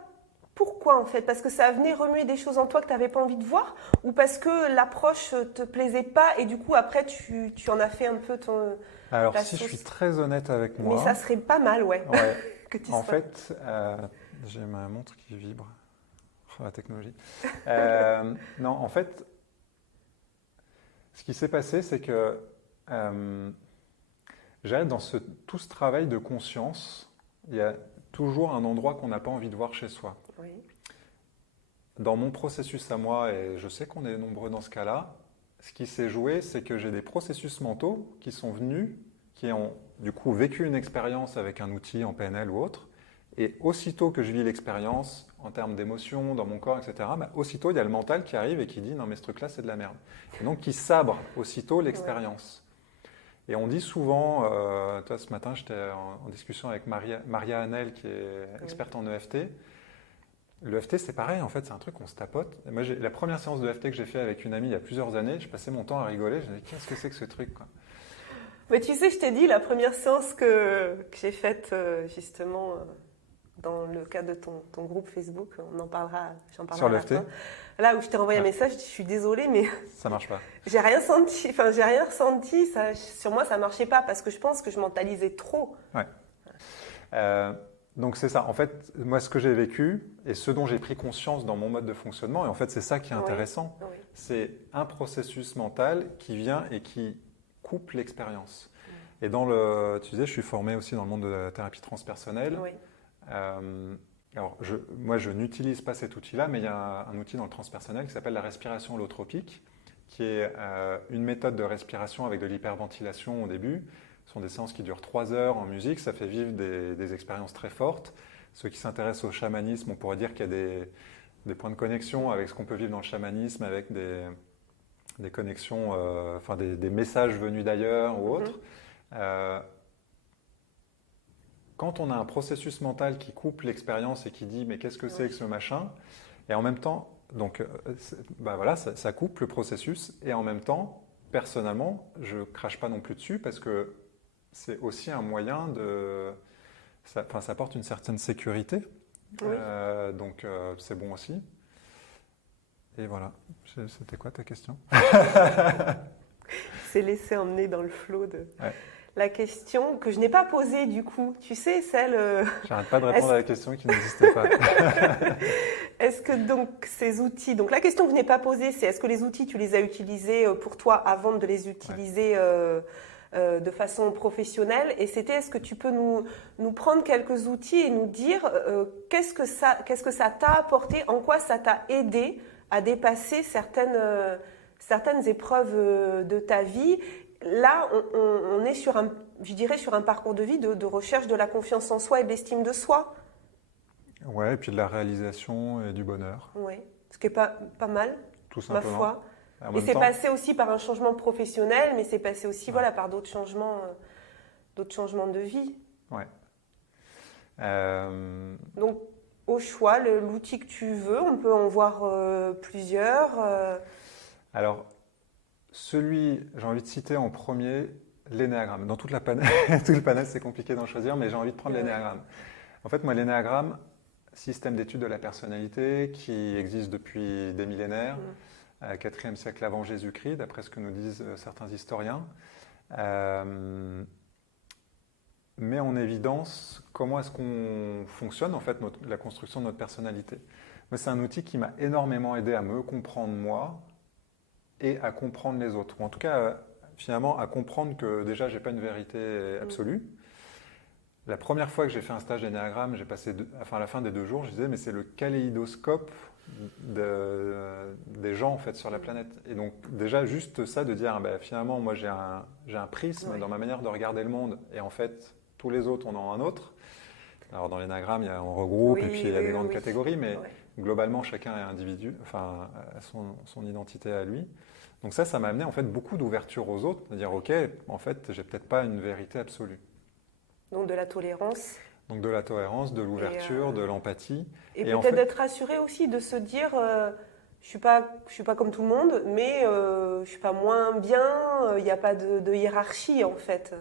pourquoi en fait? Parce que ça venait remuer des choses en toi que tu n'avais pas envie de voir, ou parce que l'approche te plaisait pas et du coup après tu en as fait un peu ton. Alors si je suis très honnête avec moi. Mais ça serait pas mal, ouais. Que tu en fait, j'ai ma montre qui vibre. Oh, la technologie. Non, en fait, ce qui s'est passé, c'est que dans tout ce travail de conscience, il y a toujours un endroit qu'on n'a pas envie de voir chez soi. Oui. Dans mon processus à moi, et je sais qu'on est nombreux dans ce cas-là, ce qui s'est joué, c'est que j'ai des processus mentaux qui sont venus, qui ont du coup vécu une expérience avec un outil en PNL ou autre, et aussitôt que je vis l'expérience en termes d'émotions, dans mon corps, etc., aussitôt il y a le mental qui arrive et qui dit non mais ce truc-là c'est de la merde. Et donc qui sabre aussitôt l'expérience. Et on dit souvent, toi ce matin j'étais en discussion avec Maria Hanel qui est experte en EFT. L'EFT c'est pareil, en fait c'est un truc qu'on se tapote. Et moi la première séance de EFT que j'ai fait avec une amie il y a plusieurs années, je passais mon temps à rigoler, je me disais qu'est-ce que c'est que ce truc quoi. Mais tu sais, je t'ai dit la première séance que j'ai faite justement dans le cadre de ton groupe Facebook, j'en parlerai sur l'EFT. Là où je t'ai renvoyé un message, je suis désolée, mais ça marche pas. J'ai rien ressenti. Sur moi, ça marchait pas parce que je pense que je mentalisais trop. Ouais. Donc c'est ça. En fait, moi, ce que j'ai vécu et ce dont j'ai pris conscience dans mon mode de fonctionnement, et en fait, c'est ça qui est intéressant, c'est un processus mental qui vient et qui coupe l'expérience. Et tu disais, je suis formé aussi dans le monde de la thérapie transpersonnelle. Oui. Alors, moi, je n'utilise pas cet outil-là, mais il y a un outil dans le transpersonnel qui s'appelle la respiration holotropique, qui est une méthode de respiration avec de l'hyperventilation au début. Ce sont des séances qui durent 3 heures en musique, ça fait vivre des expériences très fortes. Ceux qui s'intéressent au chamanisme, on pourrait dire qu'il y a des points de connexion avec ce qu'on peut vivre dans le chamanisme, avec des connexions, des messages venus d'ailleurs ou autres. Quand on a un processus mental qui coupe l'expérience et qui dit mais qu'est-ce que c'est que ce machin, et en même temps, donc voilà, ça coupe le processus, et en même temps, personnellement, je ne crache pas non plus dessus parce que c'est aussi un moyen ça apporte une certaine sécurité, donc c'est bon aussi. Et voilà, c'était quoi ta question? C'est laisser emmener dans le flot de... Ouais. La question que je n'ai pas posée du coup, tu sais, celle... J'arrête pas de répondre à la question qui n'existait pas. Est-ce que donc ces outils... Donc la question que je n'ai pas posée, c'est est-ce que les outils, tu les as utilisés pour toi avant de les utiliser de façon professionnelle? Et c'était, est-ce que tu peux nous prendre quelques outils et nous dire qu'est-ce que ça t'a apporté, en quoi ça t'a aidé à dépasser certaines épreuves de ta vie? Là, on est sur un parcours de vie de recherche de la confiance en soi et de l'estime de soi. Ouais, et puis de la réalisation et du bonheur. Oui, ce qui est pas mal, tout simplement. Ma foi. Et c'est passé aussi par un changement professionnel, mais c'est passé aussi par d'autres changements de vie. Ouais. Donc, au choix, l'outil que tu veux, on peut en voir plusieurs. Alors, j'ai envie de citer en premier, l'énéagramme. Dans tout le panel, c'est compliqué d'en choisir, mais j'ai envie de prendre l'énéagramme. En fait, moi, l'énéagramme, système d'études de la personnalité qui existe depuis des millénaires, 4e siècle avant Jésus-Christ, d'après ce que nous disent certains historiens. Met en évidence comment est-ce qu'on fonctionne, en fait, la construction de notre personnalité. Mais c'est un outil qui m'a énormément aidé à me comprendre moi et à comprendre les autres. Ou en tout cas, finalement, à comprendre que déjà, je n'ai pas une vérité absolue. La première fois que j'ai fait un stage d'énéagramme, j'ai passé, à la fin des 2 jours, je disais, mais c'est le kaléidoscope des gens en fait sur la planète. Et donc déjà juste ça de dire, finalement, moi j'ai un prisme dans ma manière de regarder le monde, et en fait tous les autres en ont un autre. Alors dans l'énéagramme, on regroupe, et puis il y a des grandes catégories, mais globalement chacun est individu, enfin a son identité à lui. Donc ça m'a amené en fait beaucoup d'ouverture aux autres, de dire ok, en fait j'ai peut-être pas une vérité absolue. Donc de la tolérance. Donc de la tolérance, de l'ouverture, de l'empathie. Et peut-être d'être rassuré aussi, de se dire je suis pas comme tout le monde, mais je suis pas moins bien, il n'y a pas de hiérarchie en fait.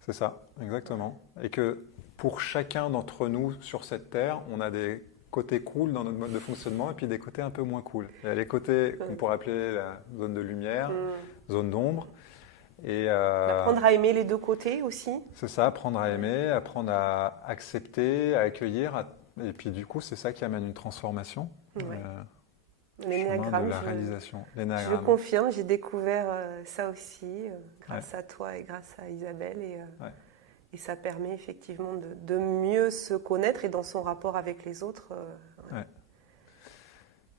C'est ça, exactement. Et que pour chacun d'entre nous sur cette terre, on a des côtés cool dans notre mode de fonctionnement et puis des côtés un peu moins cool. Il y a les côtés qu'on pourrait appeler la zone de lumière, zone d'ombre. Et apprendre à aimer les 2 côtés aussi. C'est ça, apprendre à aimer, apprendre à accepter, à accueillir. Et puis du coup, c'est ça qui amène une transformation. L'énéagramme, de la réalisation. Je confirme, j'ai découvert ça aussi grâce à toi et grâce à Isabelle. Et ça permet effectivement de mieux se connaître et dans son rapport avec les autres.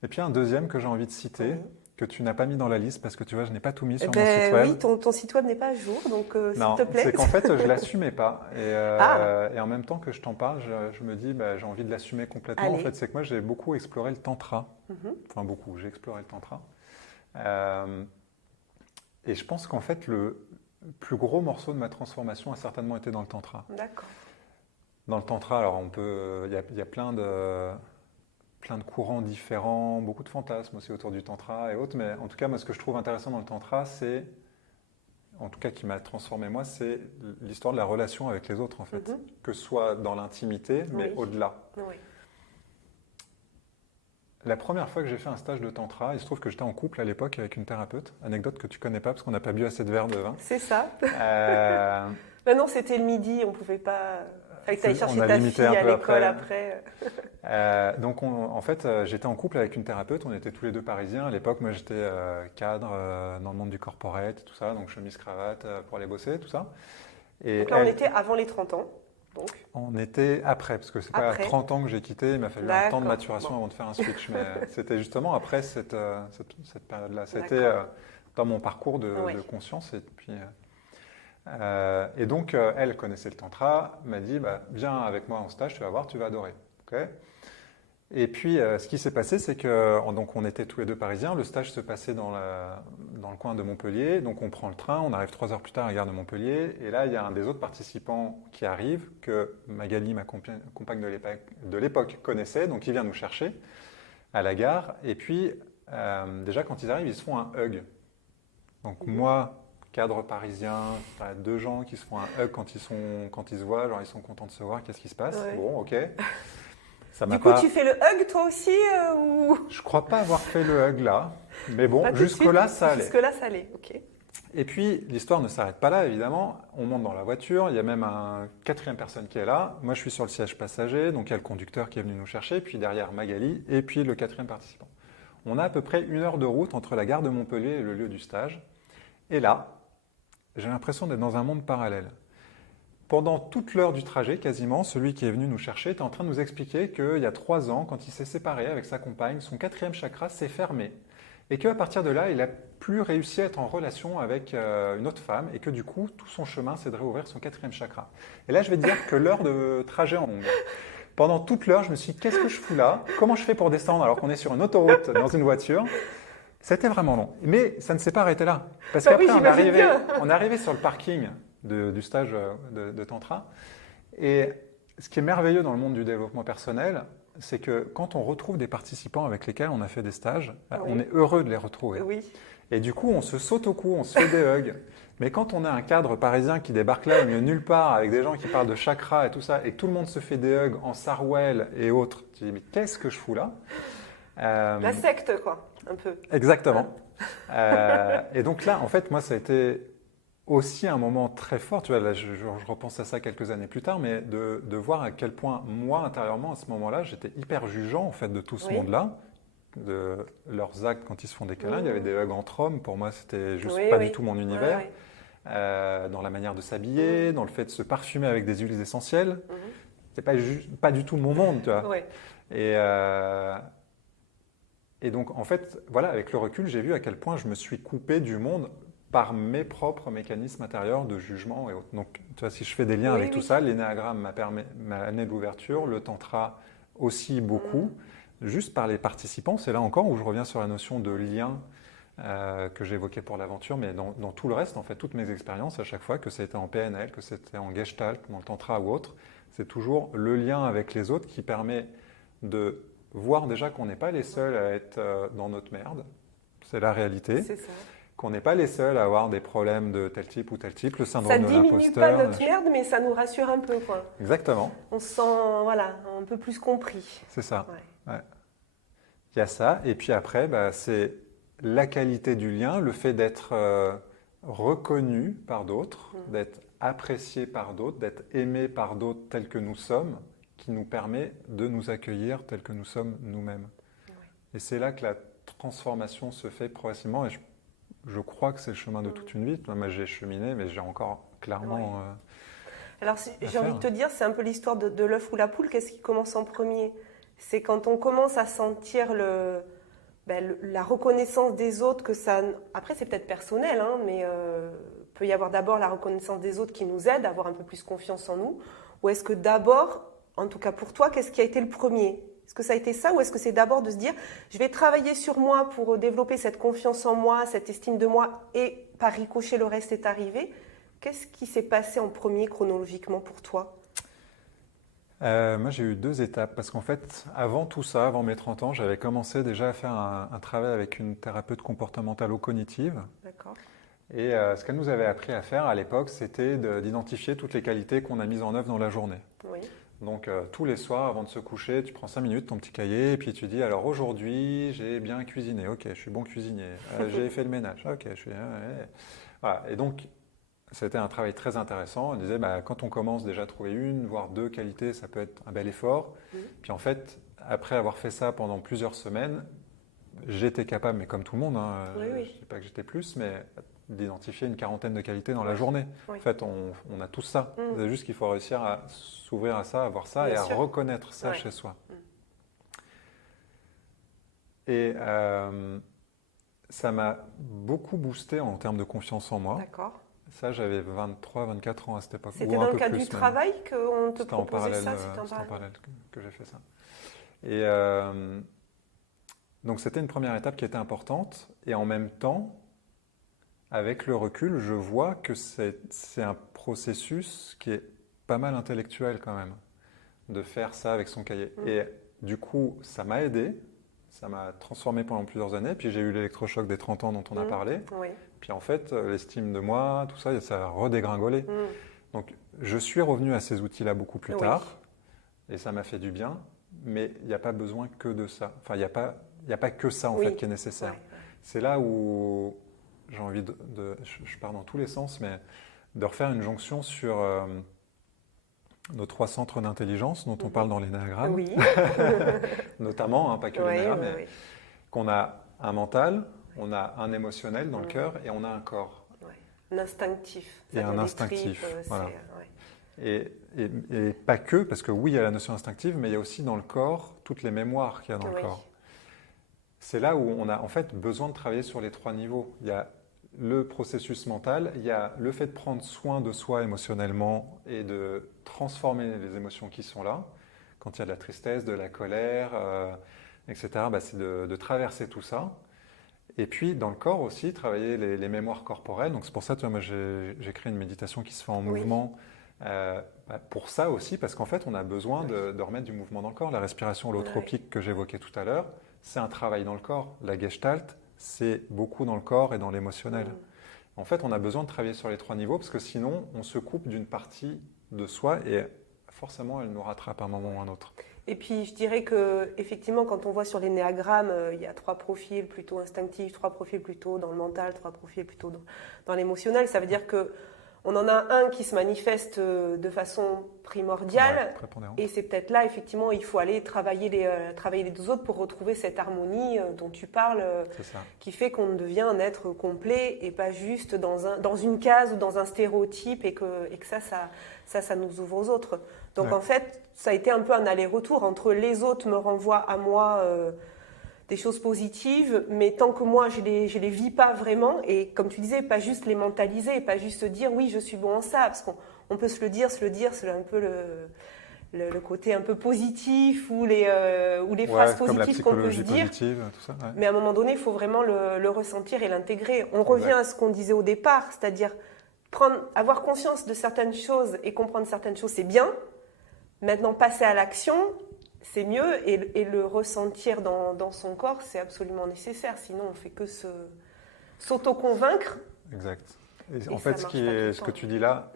Et puis un deuxième que j'ai envie de citer, que tu n'as pas mis dans la liste parce que tu vois, je n'ai pas tout mis sur mon site web. Oui, ton site web n'est pas à jour, donc s'il te plaît. C'est qu'en fait, je ne l'assumais pas. Et en même temps que je t'en parle, je me dis, j'ai envie de l'assumer complètement. En fait, c'est que moi, j'ai beaucoup exploré le tantra. Enfin, beaucoup, j'ai exploré le tantra. Et je pense qu'en fait, le plus gros morceau de ma transformation a certainement été dans le tantra. D'accord. Dans le tantra, alors il y a plein de courants différents, beaucoup de fantasmes aussi autour du tantra et autres, mais en tout cas, moi, ce que je trouve intéressant dans le tantra, c'est, en tout cas qui m'a transformé moi, c'est l'histoire de la relation avec les autres, en fait. Que ce soit dans l'intimité, mais au-delà. Oui. La première fois que j'ai fait un stage de tantra, il se trouve que j'étais en couple à l'époque avec une thérapeute, anecdote que tu connais pas parce qu'on n'a pas bu assez de verre de vin. C'est ça. Non, c'était le midi, on ne pouvait pas... Fallait que tu ailles chercher ta fille à l'école après. Donc, en fait, j'étais en couple avec une thérapeute. On était tous les 2 parisiens. À l'époque, moi, j'étais cadre dans le monde du corporate, tout ça. Donc, chemise, cravate pour aller bosser, tout ça. Et donc là, on était avant les 30 ans. Donc. On était après, parce que c'est pas à 30 ans que j'ai quitté. Il m'a fallu un temps de maturation avant de faire un switch. Mais c'était justement après cette période-là. C'était dans mon parcours de conscience. Et puis... et donc, elle connaissait le tantra, m'a dit viens avec moi en stage, tu vas voir, tu vas adorer. Okay. Et puis, ce qui s'est passé, c'est qu'on était tous les 2 parisiens. Le stage se passait dans le coin de Montpellier. Donc, on prend le train, on arrive 3 heures plus tard à la gare de Montpellier. Et là, il y a un des autres participants qui arrive, que Magali, ma compagne de l'époque, connaissait. Donc, il vient nous chercher à la gare. Et puis, déjà, quand ils arrivent, ils se font un hug. Donc, moi... cadre parisien, 2 gens qui se font un hug quand ils se voient, genre ils sont contents de se voir, qu'est-ce qui se passe? Bon, ok. Du coup, tu fais le hug toi aussi ou... Je crois pas avoir fait le hug là, mais bon, jusque-là ça allait. Jusque-là ça allait, ok. Et puis, l'histoire ne s'arrête pas là, évidemment. On monte dans la voiture, il y a même un 4e personne qui est là. Moi, je suis sur le siège passager, donc il y a le conducteur qui est venu nous chercher, puis derrière Magali, et puis le 4e participant. On a à peu près 1 heure de route entre la gare de Montpellier et le lieu du stage. Et là, j'ai l'impression d'être dans un monde parallèle. Pendant toute l'heure du trajet, quasiment, celui qui est venu nous chercher était en train de nous expliquer qu'il y a 3 ans, quand il s'est séparé avec sa compagne, son 4e chakra s'est fermé. Et qu'à partir de là, il n'a plus réussi à être en relation avec une autre femme et que du coup, tout son chemin, c'est de réouvrir son 4e chakra. Et là, je vais te dire que l'heure de trajet en longue. Pendant toute l'heure, je me suis dit, qu'est-ce que je fous là? Comment je fais pour descendre alors qu'on est sur une autoroute dans une voiture? C'était vraiment long. Mais ça ne s'est pas arrêté là. Parce qu'après, on est arrivé sur le parking du stage de Tantra. Et ce qui est merveilleux dans le monde du développement personnel, c'est que quand on retrouve des participants avec lesquels on a fait des stages, on est heureux de les retrouver. Oui. Et du coup, on se saute au cou, on se fait des hugs. Mais quand on a un cadre parisien qui débarque là, au milieu de nulle part, avec des gens qui parlent de chakra et tout ça, et que tout le monde se fait des hugs en Sarwell et autres, tu te dis, mais qu'est-ce que je fous là? La secte, quoi, un peu. Exactement. Et donc là, en fait, moi, ça a été aussi un moment très fort. Tu vois, là, je repense à ça quelques années plus tard, mais de voir à quel point, moi, intérieurement, à ce moment-là, j'étais hyper jugeant, en fait, de tout ce monde-là, de leurs actes quand ils se font des câlins. Il y avait des hugs entre hommes. Pour moi, c'était juste pas du tout mon univers. Dans la manière de s'habiller, dans le fait de se parfumer avec des huiles essentielles. C'est pas du tout mon monde, tu vois. Et donc, en fait, voilà, avec le recul, j'ai vu à quel point je me suis coupé du monde par mes propres mécanismes intérieurs de jugement et autres. Donc, tu vois, si je fais des liens avec tout ça, l'énéagramme m'a amené de l'ouverture, le tantra aussi beaucoup, juste par les participants. C'est là encore où je reviens sur la notion de lien que j'évoquais pour l'aventure, mais dans tout le reste, en fait, toutes mes expériences, à chaque fois, que c'était en PNL, que c'était en Gestalt, dans le tantra ou autre, c'est toujours le lien avec les autres qui permet de voir déjà qu'on n'est pas les seuls à être dans notre merde, c'est la réalité. C'est ça. Qu'on n'est pas les seuls à avoir des problèmes de tel type ou tel type, le syndrome de l'imposteur. Ça diminue pas notre merde, mais ça nous rassure un peu, quoi. Exactement. On se sent, voilà, un peu plus compris. C'est ça. Ouais. Il y a ça, et puis après, c'est la qualité du lien, le fait d'être reconnu par d'autres, d'être apprécié par d'autres, d'être aimé par d'autres tels que nous sommes, qui nous permet de nous accueillir tels que nous sommes nous-mêmes. Et c'est là que la transformation se fait progressivement, et je crois que c'est le chemin de toute une vie. Moi, j'ai cheminé, mais j'ai encore clairement... Alors, j'ai envie de te dire, c'est un peu l'histoire de l'œuf ou la poule. Qu'est-ce qui commence en premier? C'est quand on commence à sentir la reconnaissance des autres, que ça... Après, c'est peut-être personnel, hein, mais peut y avoir d'abord la reconnaissance des autres qui nous aide à avoir un peu plus confiance en nous. Ou est-ce que d'abord, en tout cas pour toi, qu'est-ce qui a été le premier? Est-ce que ça a été ça, ou est-ce que c'est d'abord de se dire je vais travailler sur moi pour développer cette confiance en moi, cette estime de moi, et par ricochet le reste est arrivé? Qu'est-ce qui s'est passé en premier chronologiquement pour toi? Moi, j'ai eu 2 étapes, parce qu'en fait, avant tout ça, avant mes 30 ans, j'avais commencé déjà à faire un travail avec une thérapeute comportementalo-cognitive. D'accord. Et ce qu'elle nous avait appris à faire à l'époque, c'était d'identifier toutes les qualités qu'on a mises en œuvre dans la journée. Oui. Donc tous les soirs, avant de se coucher, tu prends 5 minutes, ton petit cahier, et puis tu dis, alors aujourd'hui, j'ai bien cuisiné, ok, je suis bon cuisinier, j'ai fait le ménage, ok, je suis... Voilà. Et donc, c'était un travail très intéressant. Elle disait, quand on commence déjà à trouver 1, voire 2 qualités, ça peut être un bel effort. Puis en fait, après avoir fait ça pendant plusieurs semaines, j'étais capable, mais comme tout le monde, hein, je ne dis pas que j'étais plus, mais d'identifier une 40aine de qualités dans la journée. En fait, on a tout ça. C'est juste qu'il faut réussir à s'ouvrir à ça, à voir ça et à reconnaître ça chez soi. Et ça m'a beaucoup boosté en termes de confiance en moi. D'accord. Ça, j'avais 23, 24 ans à cette époque. C'était dans le cadre du travail qu'on te proposait ça? C'était en parallèle que j'ai fait ça. Et donc, c'était une première étape qui était importante. Et en même temps, avec le recul, je vois que c'est un processus qui est pas mal intellectuel quand même, de faire ça avec son cahier. Et du coup, ça m'a aidé, ça m'a transformé pendant plusieurs années. Puis j'ai eu l'électrochoc des 30 ans dont on a parlé. Puis en fait, l'estime de moi, tout ça, ça a redégringolé. Donc je suis revenu à ces outils-là beaucoup plus tard, et ça m'a fait du bien, mais il n'y a pas besoin que de ça. Enfin, il n'y a pas que ça en fait qui est nécessaire. C'est là où j'ai envie je pars dans tous les sens, mais de refaire une jonction sur nos 3 centres d'intelligence dont on parle dans l'énéagramme, notamment, hein, pas que l'énéagramme, mais qu'on a un mental, on a un émotionnel dans le cœur et on a un corps. Un instinctif. Et un instinctif, voilà. Et pas que, parce que oui, il y a la notion instinctive, mais il y a aussi dans le corps toutes les mémoires qu'il y a dans le corps. C'est là où on a en fait besoin de travailler sur les 3 niveaux. Il y a le processus mental, il y a le fait de prendre soin de soi émotionnellement et de transformer les émotions qui sont là. Quand il y a de la tristesse, de la colère, etc., c'est de traverser tout ça. Et puis, dans le corps aussi, travailler les mémoires corporelles. Donc, c'est pour ça, tu vois, moi, j'ai créé une méditation qui se fait en mouvement. Pour ça aussi, parce qu'en fait, on a besoin de remettre du mouvement dans le corps. La respiration holotropique que j'évoquais tout à l'heure, c'est un travail dans le corps. La Gestalt, c'est beaucoup dans le corps et dans l'émotionnel. En fait, on a besoin de travailler sur les 3 niveaux parce que sinon, on se coupe d'une partie de soi et forcément, elle nous rattrape à un moment ou à un autre. Et puis, je dirais que effectivement, quand on voit sur l'énéagramme, il y a 3 profils plutôt instinctifs, 3 profils plutôt dans le mental, 3 profils plutôt dans l'émotionnel. Ça veut dire que on en a un qui se manifeste de façon primordiale, et c'est peut-être là, effectivement, il faut aller travailler les 2 autres pour retrouver cette harmonie dont tu parles, qui fait qu'on devient un être complet et pas juste dans une case ou dans un stéréotype, et que ça nous ouvre aux autres. Donc en fait, ça a été un peu un aller-retour entre les autres me renvoient à moi des choses positives, mais tant que moi je les vis pas vraiment, et comme tu disais, pas juste les mentaliser, pas juste se dire oui je suis bon en ça, parce qu'on peut se le dire, c'est un peu le côté un peu positif ou les phrases positives qu'on peut se dire. Tout ça, mais à un moment donné, il faut vraiment le ressentir et l'intégrer. On revient à ce qu'on disait au départ, c'est-à-dire avoir conscience de certaines choses et comprendre certaines choses, c'est bien. Maintenant, passer à l'action, c'est mieux, et le ressentir dans son corps, c'est absolument nécessaire. Sinon, on ne fait que s'auto-convaincre. Exact. Et en fait, ce que tu dis là,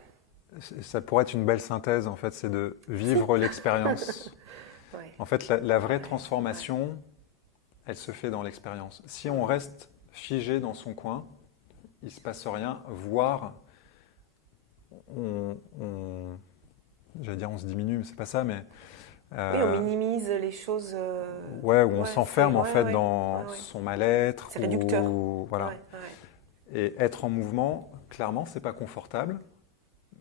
ça pourrait être une belle synthèse, en fait, c'est de vivre l'expérience. En fait, la vraie transformation, elle se fait dans l'expérience. Si on reste figé dans son coin, il ne se passe rien, voire j'allais dire on se diminue, mais c'est pas ça, mais oui, on minimise les choses. Où on s'enferme en fait dans son mal-être. C'est réducteur. Voilà. Et être en mouvement, clairement, c'est pas confortable,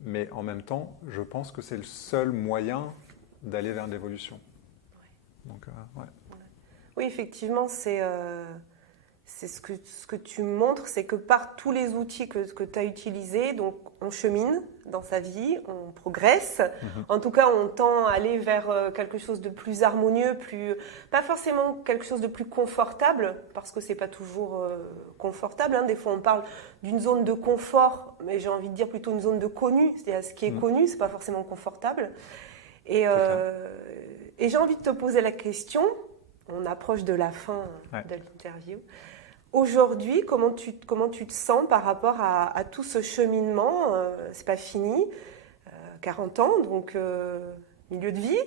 mais en même temps, je pense que c'est le seul moyen d'aller vers l'évolution. Donc, oui, effectivement, c'est ce que tu montres, c'est que par tous les outils que tu as utilisés, donc on chemine dans sa vie, on progresse. En tout cas, on tend à aller vers quelque chose de plus harmonieux, pas forcément quelque chose de plus confortable, parce que c'est pas toujours confortable. Des fois, on parle d'une zone de confort, mais j'ai envie de dire plutôt une zone de connu. C'est-à-dire ce qui est connu, c'est pas forcément confortable. Et j'ai envie de te poser la question. On approche de la fin de l'interview. Aujourd'hui, comment tu te sens par rapport à tout ce cheminement c'est pas fini. 40 ans, donc milieu de vie.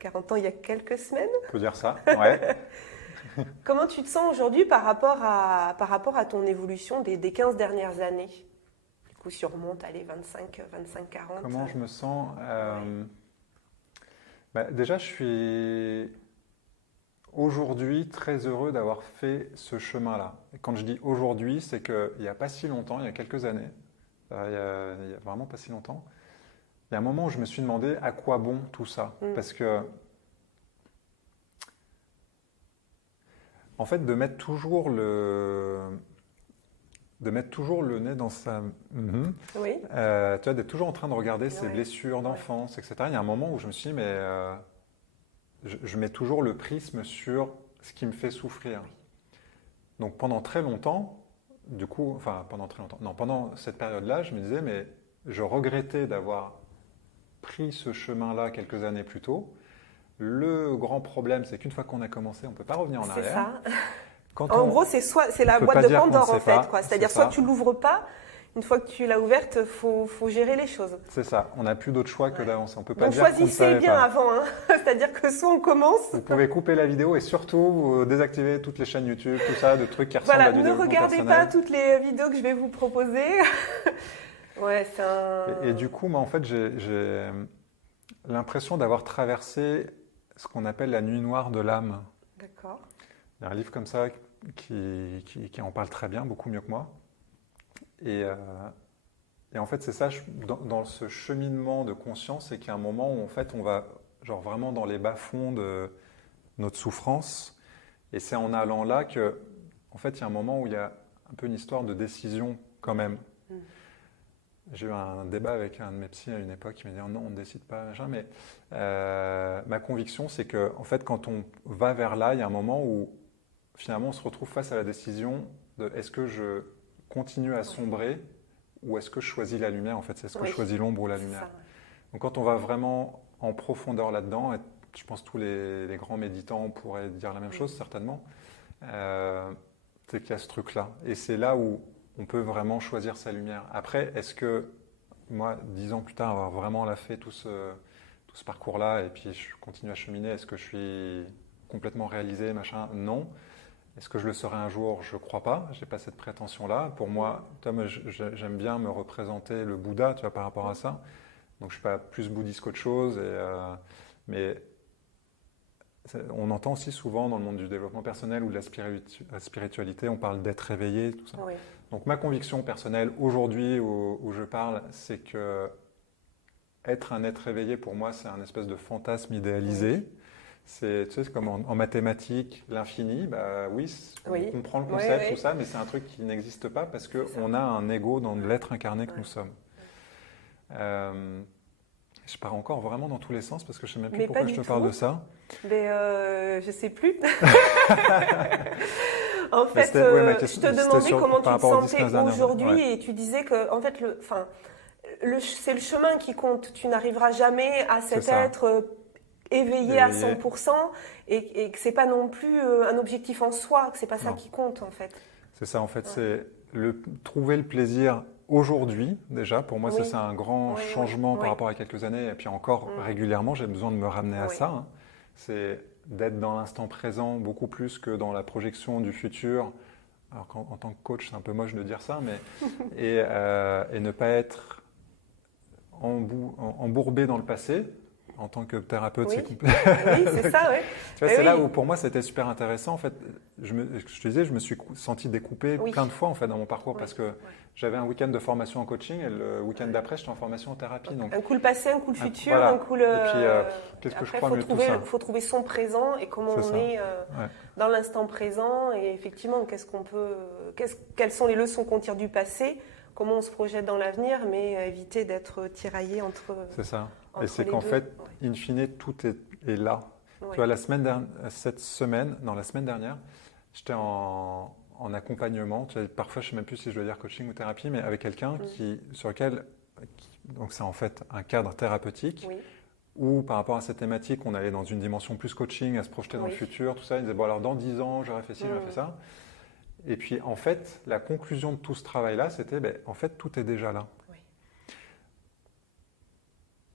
40 ans, il y a quelques semaines. On peut dire ça, ouais. Comment tu te sens aujourd'hui par rapport à ton évolution des 15 dernières années? Du coup, si on remonte, 25, 40. Comment je me sens déjà, je suis aujourd'hui très heureux d'avoir fait ce chemin-là. Et quand je dis aujourd'hui, c'est qu'il n'y a pas si longtemps, il y a quelques années, il y a vraiment pas si longtemps, il y a un moment où je me suis demandé à quoi bon tout ça. Parce que, en fait, de mettre toujours le nez dans sa... tu vois, d'être toujours en train de regarder ses blessures d'enfance, etc. Il y a un moment où je me suis dit, mais je mets toujours le prisme sur ce qui me fait souffrir. Donc pendant très longtemps, pendant cette période-là, je me disais, mais je regrettais d'avoir pris ce chemin-là quelques années plus tôt. Le grand problème, c'est qu'une fois qu'on a commencé, on ne peut pas revenir en arrière. C'est ça. En gros, c'est la boîte de Pandore, en fait. C'est-à-dire, soit tu ne l'ouvres pas, une fois que tu l'as ouverte, il faut gérer les choses. C'est ça. On n'a plus d'autre choix que d'avancer. On peut pas Donc dire qu'on ne choisissez savait bien pas. avant. C'est-à-dire que soit on commence... Vous pouvez couper la vidéo et surtout désactiver toutes les chaînes YouTube, tout ça, de trucs qui ressemblent à du développement personnel. Ne regardez pas toutes les vidéos que je vais vous proposer. Et du coup, en fait, j'ai l'impression d'avoir traversé ce qu'on appelle la nuit noire de l'âme. D'accord. Il y a un livre comme ça qui en parle très bien, beaucoup mieux que moi. Et en fait, c'est ça, dans ce cheminement de conscience, c'est qu'il y a un moment où en fait, on va vraiment dans les bas-fonds de notre souffrance. Et c'est en allant là que, en fait, il y a un moment où il y a un peu une histoire de décision quand même. J'ai eu un débat avec un de mes psys à une époque qui m'a dit non, on ne décide pas, machin, mais ma conviction, c'est que en fait, quand on va vers là, il y a un moment où finalement on se retrouve face à la décision de est-ce que je continue à sombrer ou est-ce que je choisis la lumière, en fait, est-ce que je choisis l'ombre ou la lumière. Ça. Donc quand on va vraiment en profondeur là-dedans, et je pense que tous les grands méditants pourraient dire la même chose certainement, c'est qu'il y a ce truc-là. Et c'est là où on peut vraiment choisir sa lumière. Après, est-ce que moi, 10 ans plus tard, avoir vraiment fait tout ce parcours-là et puis je continue à cheminer, est-ce que je suis complètement réalisé, machin? Non. Est-ce que je le serai un jour? Je ne crois pas. Je n'ai pas cette prétention-là. Pour moi, j'aime bien me représenter le Bouddha, tu vois, par rapport à ça. Donc, je ne suis pas plus bouddhiste qu'autre chose. Mais on entend aussi souvent dans le monde du développement personnel ou de la spiritualité, on parle d'être éveillé, tout ça. Oui. Donc, ma conviction personnelle aujourd'hui où je parle, c'est que être un être éveillé, pour moi, c'est un espèce de fantasme idéalisé. Oui. C'est comme en mathématiques, l'infini, oui, on comprend le concept, tout ça, mais c'est un truc qui n'existe pas parce qu'on a un ego dans l'être incarné que nous sommes. Je pars encore vraiment dans tous les sens parce que je ne sais même plus pourquoi je te parle de ça. Mais je ne sais plus. En fait, je te demandais comment tu te sentais aujourd'hui et tu disais que en fait, c'est le chemin qui compte. Tu n'arriveras jamais à cet être éveillé à 100% et que c'est pas non plus un objectif en soi, que c'est pas ça qui compte en fait. C'est ça en fait, c'est trouver le plaisir aujourd'hui déjà. Pour moi, c'est un grand changement par rapport à quelques années et puis encore régulièrement, j'ai besoin de me ramener à ça. Hein. C'est d'être dans l'instant présent beaucoup plus que dans la projection du futur. Alors en tant que coach, c'est un peu moche de dire ça, mais et ne pas être embourbé dans le passé. En tant que thérapeute, c'est compliqué. Oui, c'est ça, oui. Tu vois, c'est là où pour moi c'était super intéressant. En fait, je te disais, je me suis senti découpé plein de fois en fait dans mon parcours parce que j'avais un week-end de formation en coaching et le week-end d'après, j'étais en formation en thérapie. Donc, un coup le passé, un coup le futur, un coup le. Et puis, qu'est-ce que je crois mieux de tout ça ? Il faut trouver son présent et comment on est dans l'instant présent et effectivement, quelles sont les leçons qu'on tire du passé, comment on se projette dans l'avenir, mais éviter d'être tiraillé entre. C'est ça. Et c'est qu'en fait, in fine, tout est là. Tu vois, la semaine dernière, j'étais en accompagnement. Tu vois, parfois, je ne sais même plus si je dois dire coaching ou thérapie, mais avec quelqu'un donc c'est en fait un cadre thérapeutique où par rapport à cette thématique, on allait dans une dimension plus coaching, à se projeter dans le futur, tout ça. Il disait, bon alors dans 10 ans, j'aurais fait ci, j'aurais fait ça. Et puis en fait, la conclusion de tout ce travail-là, c'était, en fait, tout est déjà là.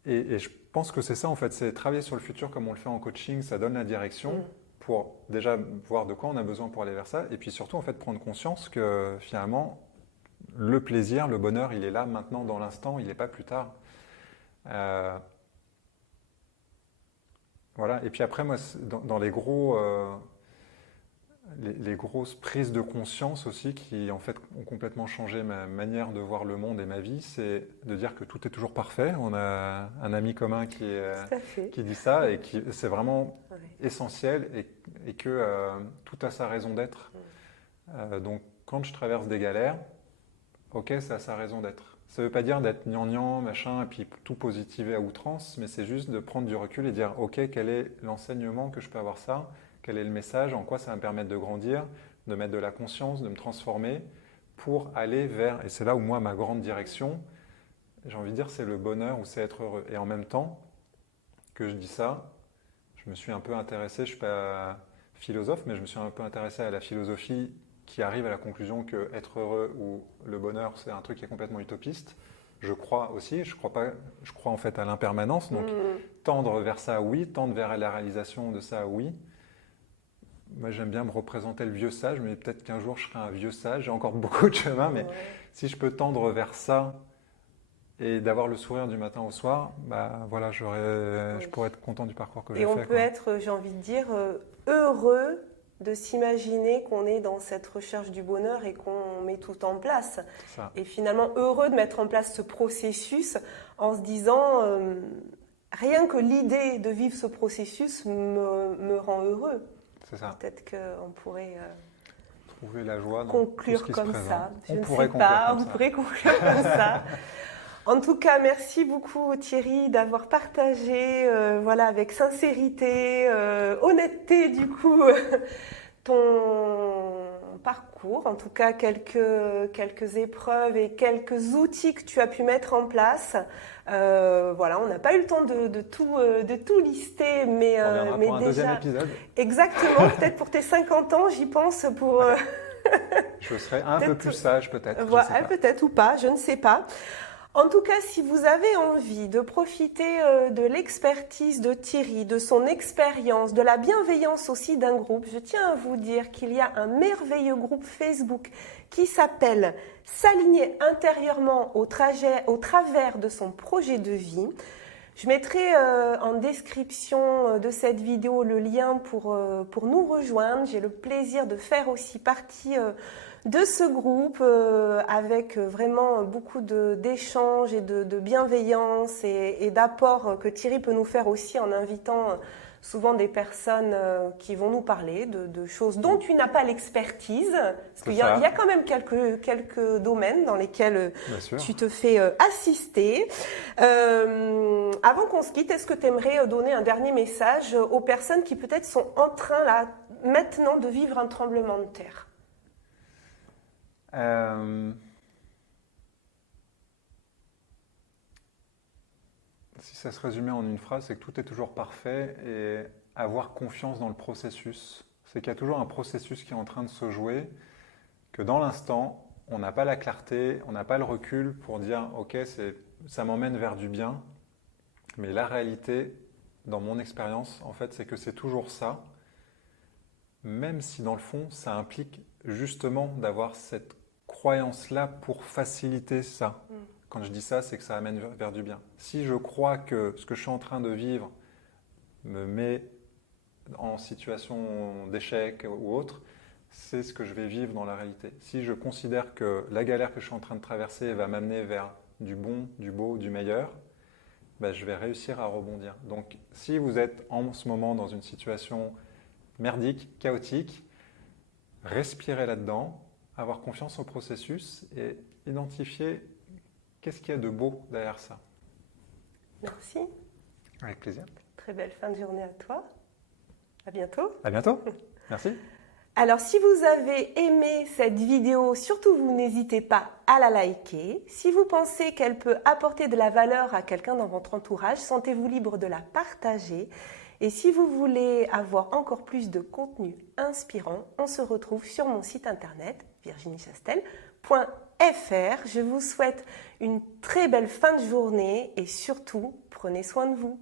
Et je pense que c'est ça en fait, c'est travailler sur le futur comme on le fait en coaching, ça donne la direction pour déjà voir de quoi on a besoin pour aller vers ça et puis surtout en fait prendre conscience que finalement le plaisir, le bonheur, il est là maintenant dans l'instant, il n'est pas plus tard. Voilà, et puis après moi dans les grosses prises de conscience aussi qui en fait ont complètement changé ma manière de voir le monde et ma vie, c'est de dire que tout est toujours parfait. On a un ami commun qui dit ça et c'est vraiment essentiel et que tout a sa raison d'être. Donc quand je traverse des galères, ok, ça a sa raison d'être. Ça ne veut pas dire d'être gnangnan, machin, et puis tout positiver à outrance, mais c'est juste de prendre du recul et dire ok, quel est l'enseignement que je peux avoir ça ? Quel est le message, en quoi ça va me permettre de grandir, de mettre de la conscience, de me transformer pour aller vers, et c'est là où moi ma grande direction, j'ai envie de dire c'est le bonheur ou c'est être heureux. Et en même temps que je dis ça, je me suis un peu intéressé, je ne suis pas philosophe, mais je me suis un peu intéressé à la philosophie qui arrive à la conclusion que être heureux ou le bonheur c'est un truc qui est complètement utopiste. Je crois aussi, je crois en fait à l'impermanence, donc tendre vers ça oui, tendre vers la réalisation de ça oui. Moi, j'aime bien me représenter le vieux sage, mais peut-être qu'un jour, je serai un vieux sage. J'ai encore beaucoup de chemin, mais si je peux tendre vers ça et d'avoir le sourire du matin au soir, voilà, je pourrais être content du parcours que j'ai fait. Et on peut être, j'ai envie de dire, heureux de s'imaginer qu'on est dans cette recherche du bonheur et qu'on met tout en place. Et finalement, heureux de mettre en place ce processus en se disant, rien que l'idée de vivre ce processus me rend heureux. Peut-être qu'on pourrait trouver la joie conclure comme ça. Je ne sais pas, on pourrait conclure comme ça. En tout cas, merci beaucoup Thierry d'avoir partagé avec sincérité, honnêteté du coup, ton parcours, en tout cas quelques épreuves et quelques outils que tu as pu mettre en place. On n'a pas eu le temps de tout lister, mais on mais pour un déjà deuxième épisode. Exactement, peut-être pour tes 50 ans, j'y pense pour Je serai un peu plus sage peut-être. Voilà, peut-être ou pas, je ne sais pas. En tout cas, si vous avez envie de profiter de l'expertise de Thierry, de son expérience, de la bienveillance aussi d'un groupe, je tiens à vous dire qu'il y a un merveilleux groupe Facebook qui s'appelle « S'aligner intérieurement au travers de son projet de vie ». Je mettrai en description de cette vidéo le lien pour nous rejoindre. J'ai le plaisir de faire aussi partie de ce groupe avec vraiment beaucoup d'échanges et de bienveillance et d'apports que Thierry peut nous faire aussi en invitant souvent des personnes qui vont nous parler de choses dont tu n'as pas l'expertise. Parce qu'il y a quand même quelques domaines dans lesquels tu te fais assister. Avant qu'on se quitte, est-ce que tu aimerais donner un dernier message aux personnes qui peut-être sont en train là maintenant de vivre un tremblement de terre ? Si ça se résumait en une phrase, c'est que tout est toujours parfait et avoir confiance dans le processus. C'est qu'il y a toujours un processus qui est en train de se jouer, que dans l'instant, on n'a pas la clarté, on n'a pas le recul pour dire « ok, ça m'emmène vers du bien », mais la réalité, dans mon expérience, en fait, c'est que c'est toujours ça, même si dans le fond, ça implique justement d'avoir cette croyance-là pour faciliter ça. Quand je dis ça, c'est que ça amène vers du bien. Si je crois que ce que je suis en train de vivre me met en situation d'échec ou autre, c'est ce que je vais vivre dans la réalité. Si je considère que la galère que je suis en train de traverser va m'amener vers du bon, du beau, du meilleur, ben, je vais réussir à rebondir. Donc, si vous êtes en ce moment dans une situation merdique, chaotique, respirez là-dedans, avoir confiance au processus et identifier qu'est-ce qu'il y a de beau derrière ça. Merci. Avec plaisir. Très belle fin de journée à toi. À bientôt. À bientôt. Merci. Alors, si vous avez aimé cette vidéo, surtout vous n'hésitez pas à la liker. Si vous pensez qu'elle peut apporter de la valeur à quelqu'un dans votre entourage, sentez-vous libre de la partager. Et si vous voulez avoir encore plus de contenu inspirant, on se retrouve sur mon site internet virginiechastel.fr. Je vous souhaite une très belle fin de journée et surtout, prenez soin de vous.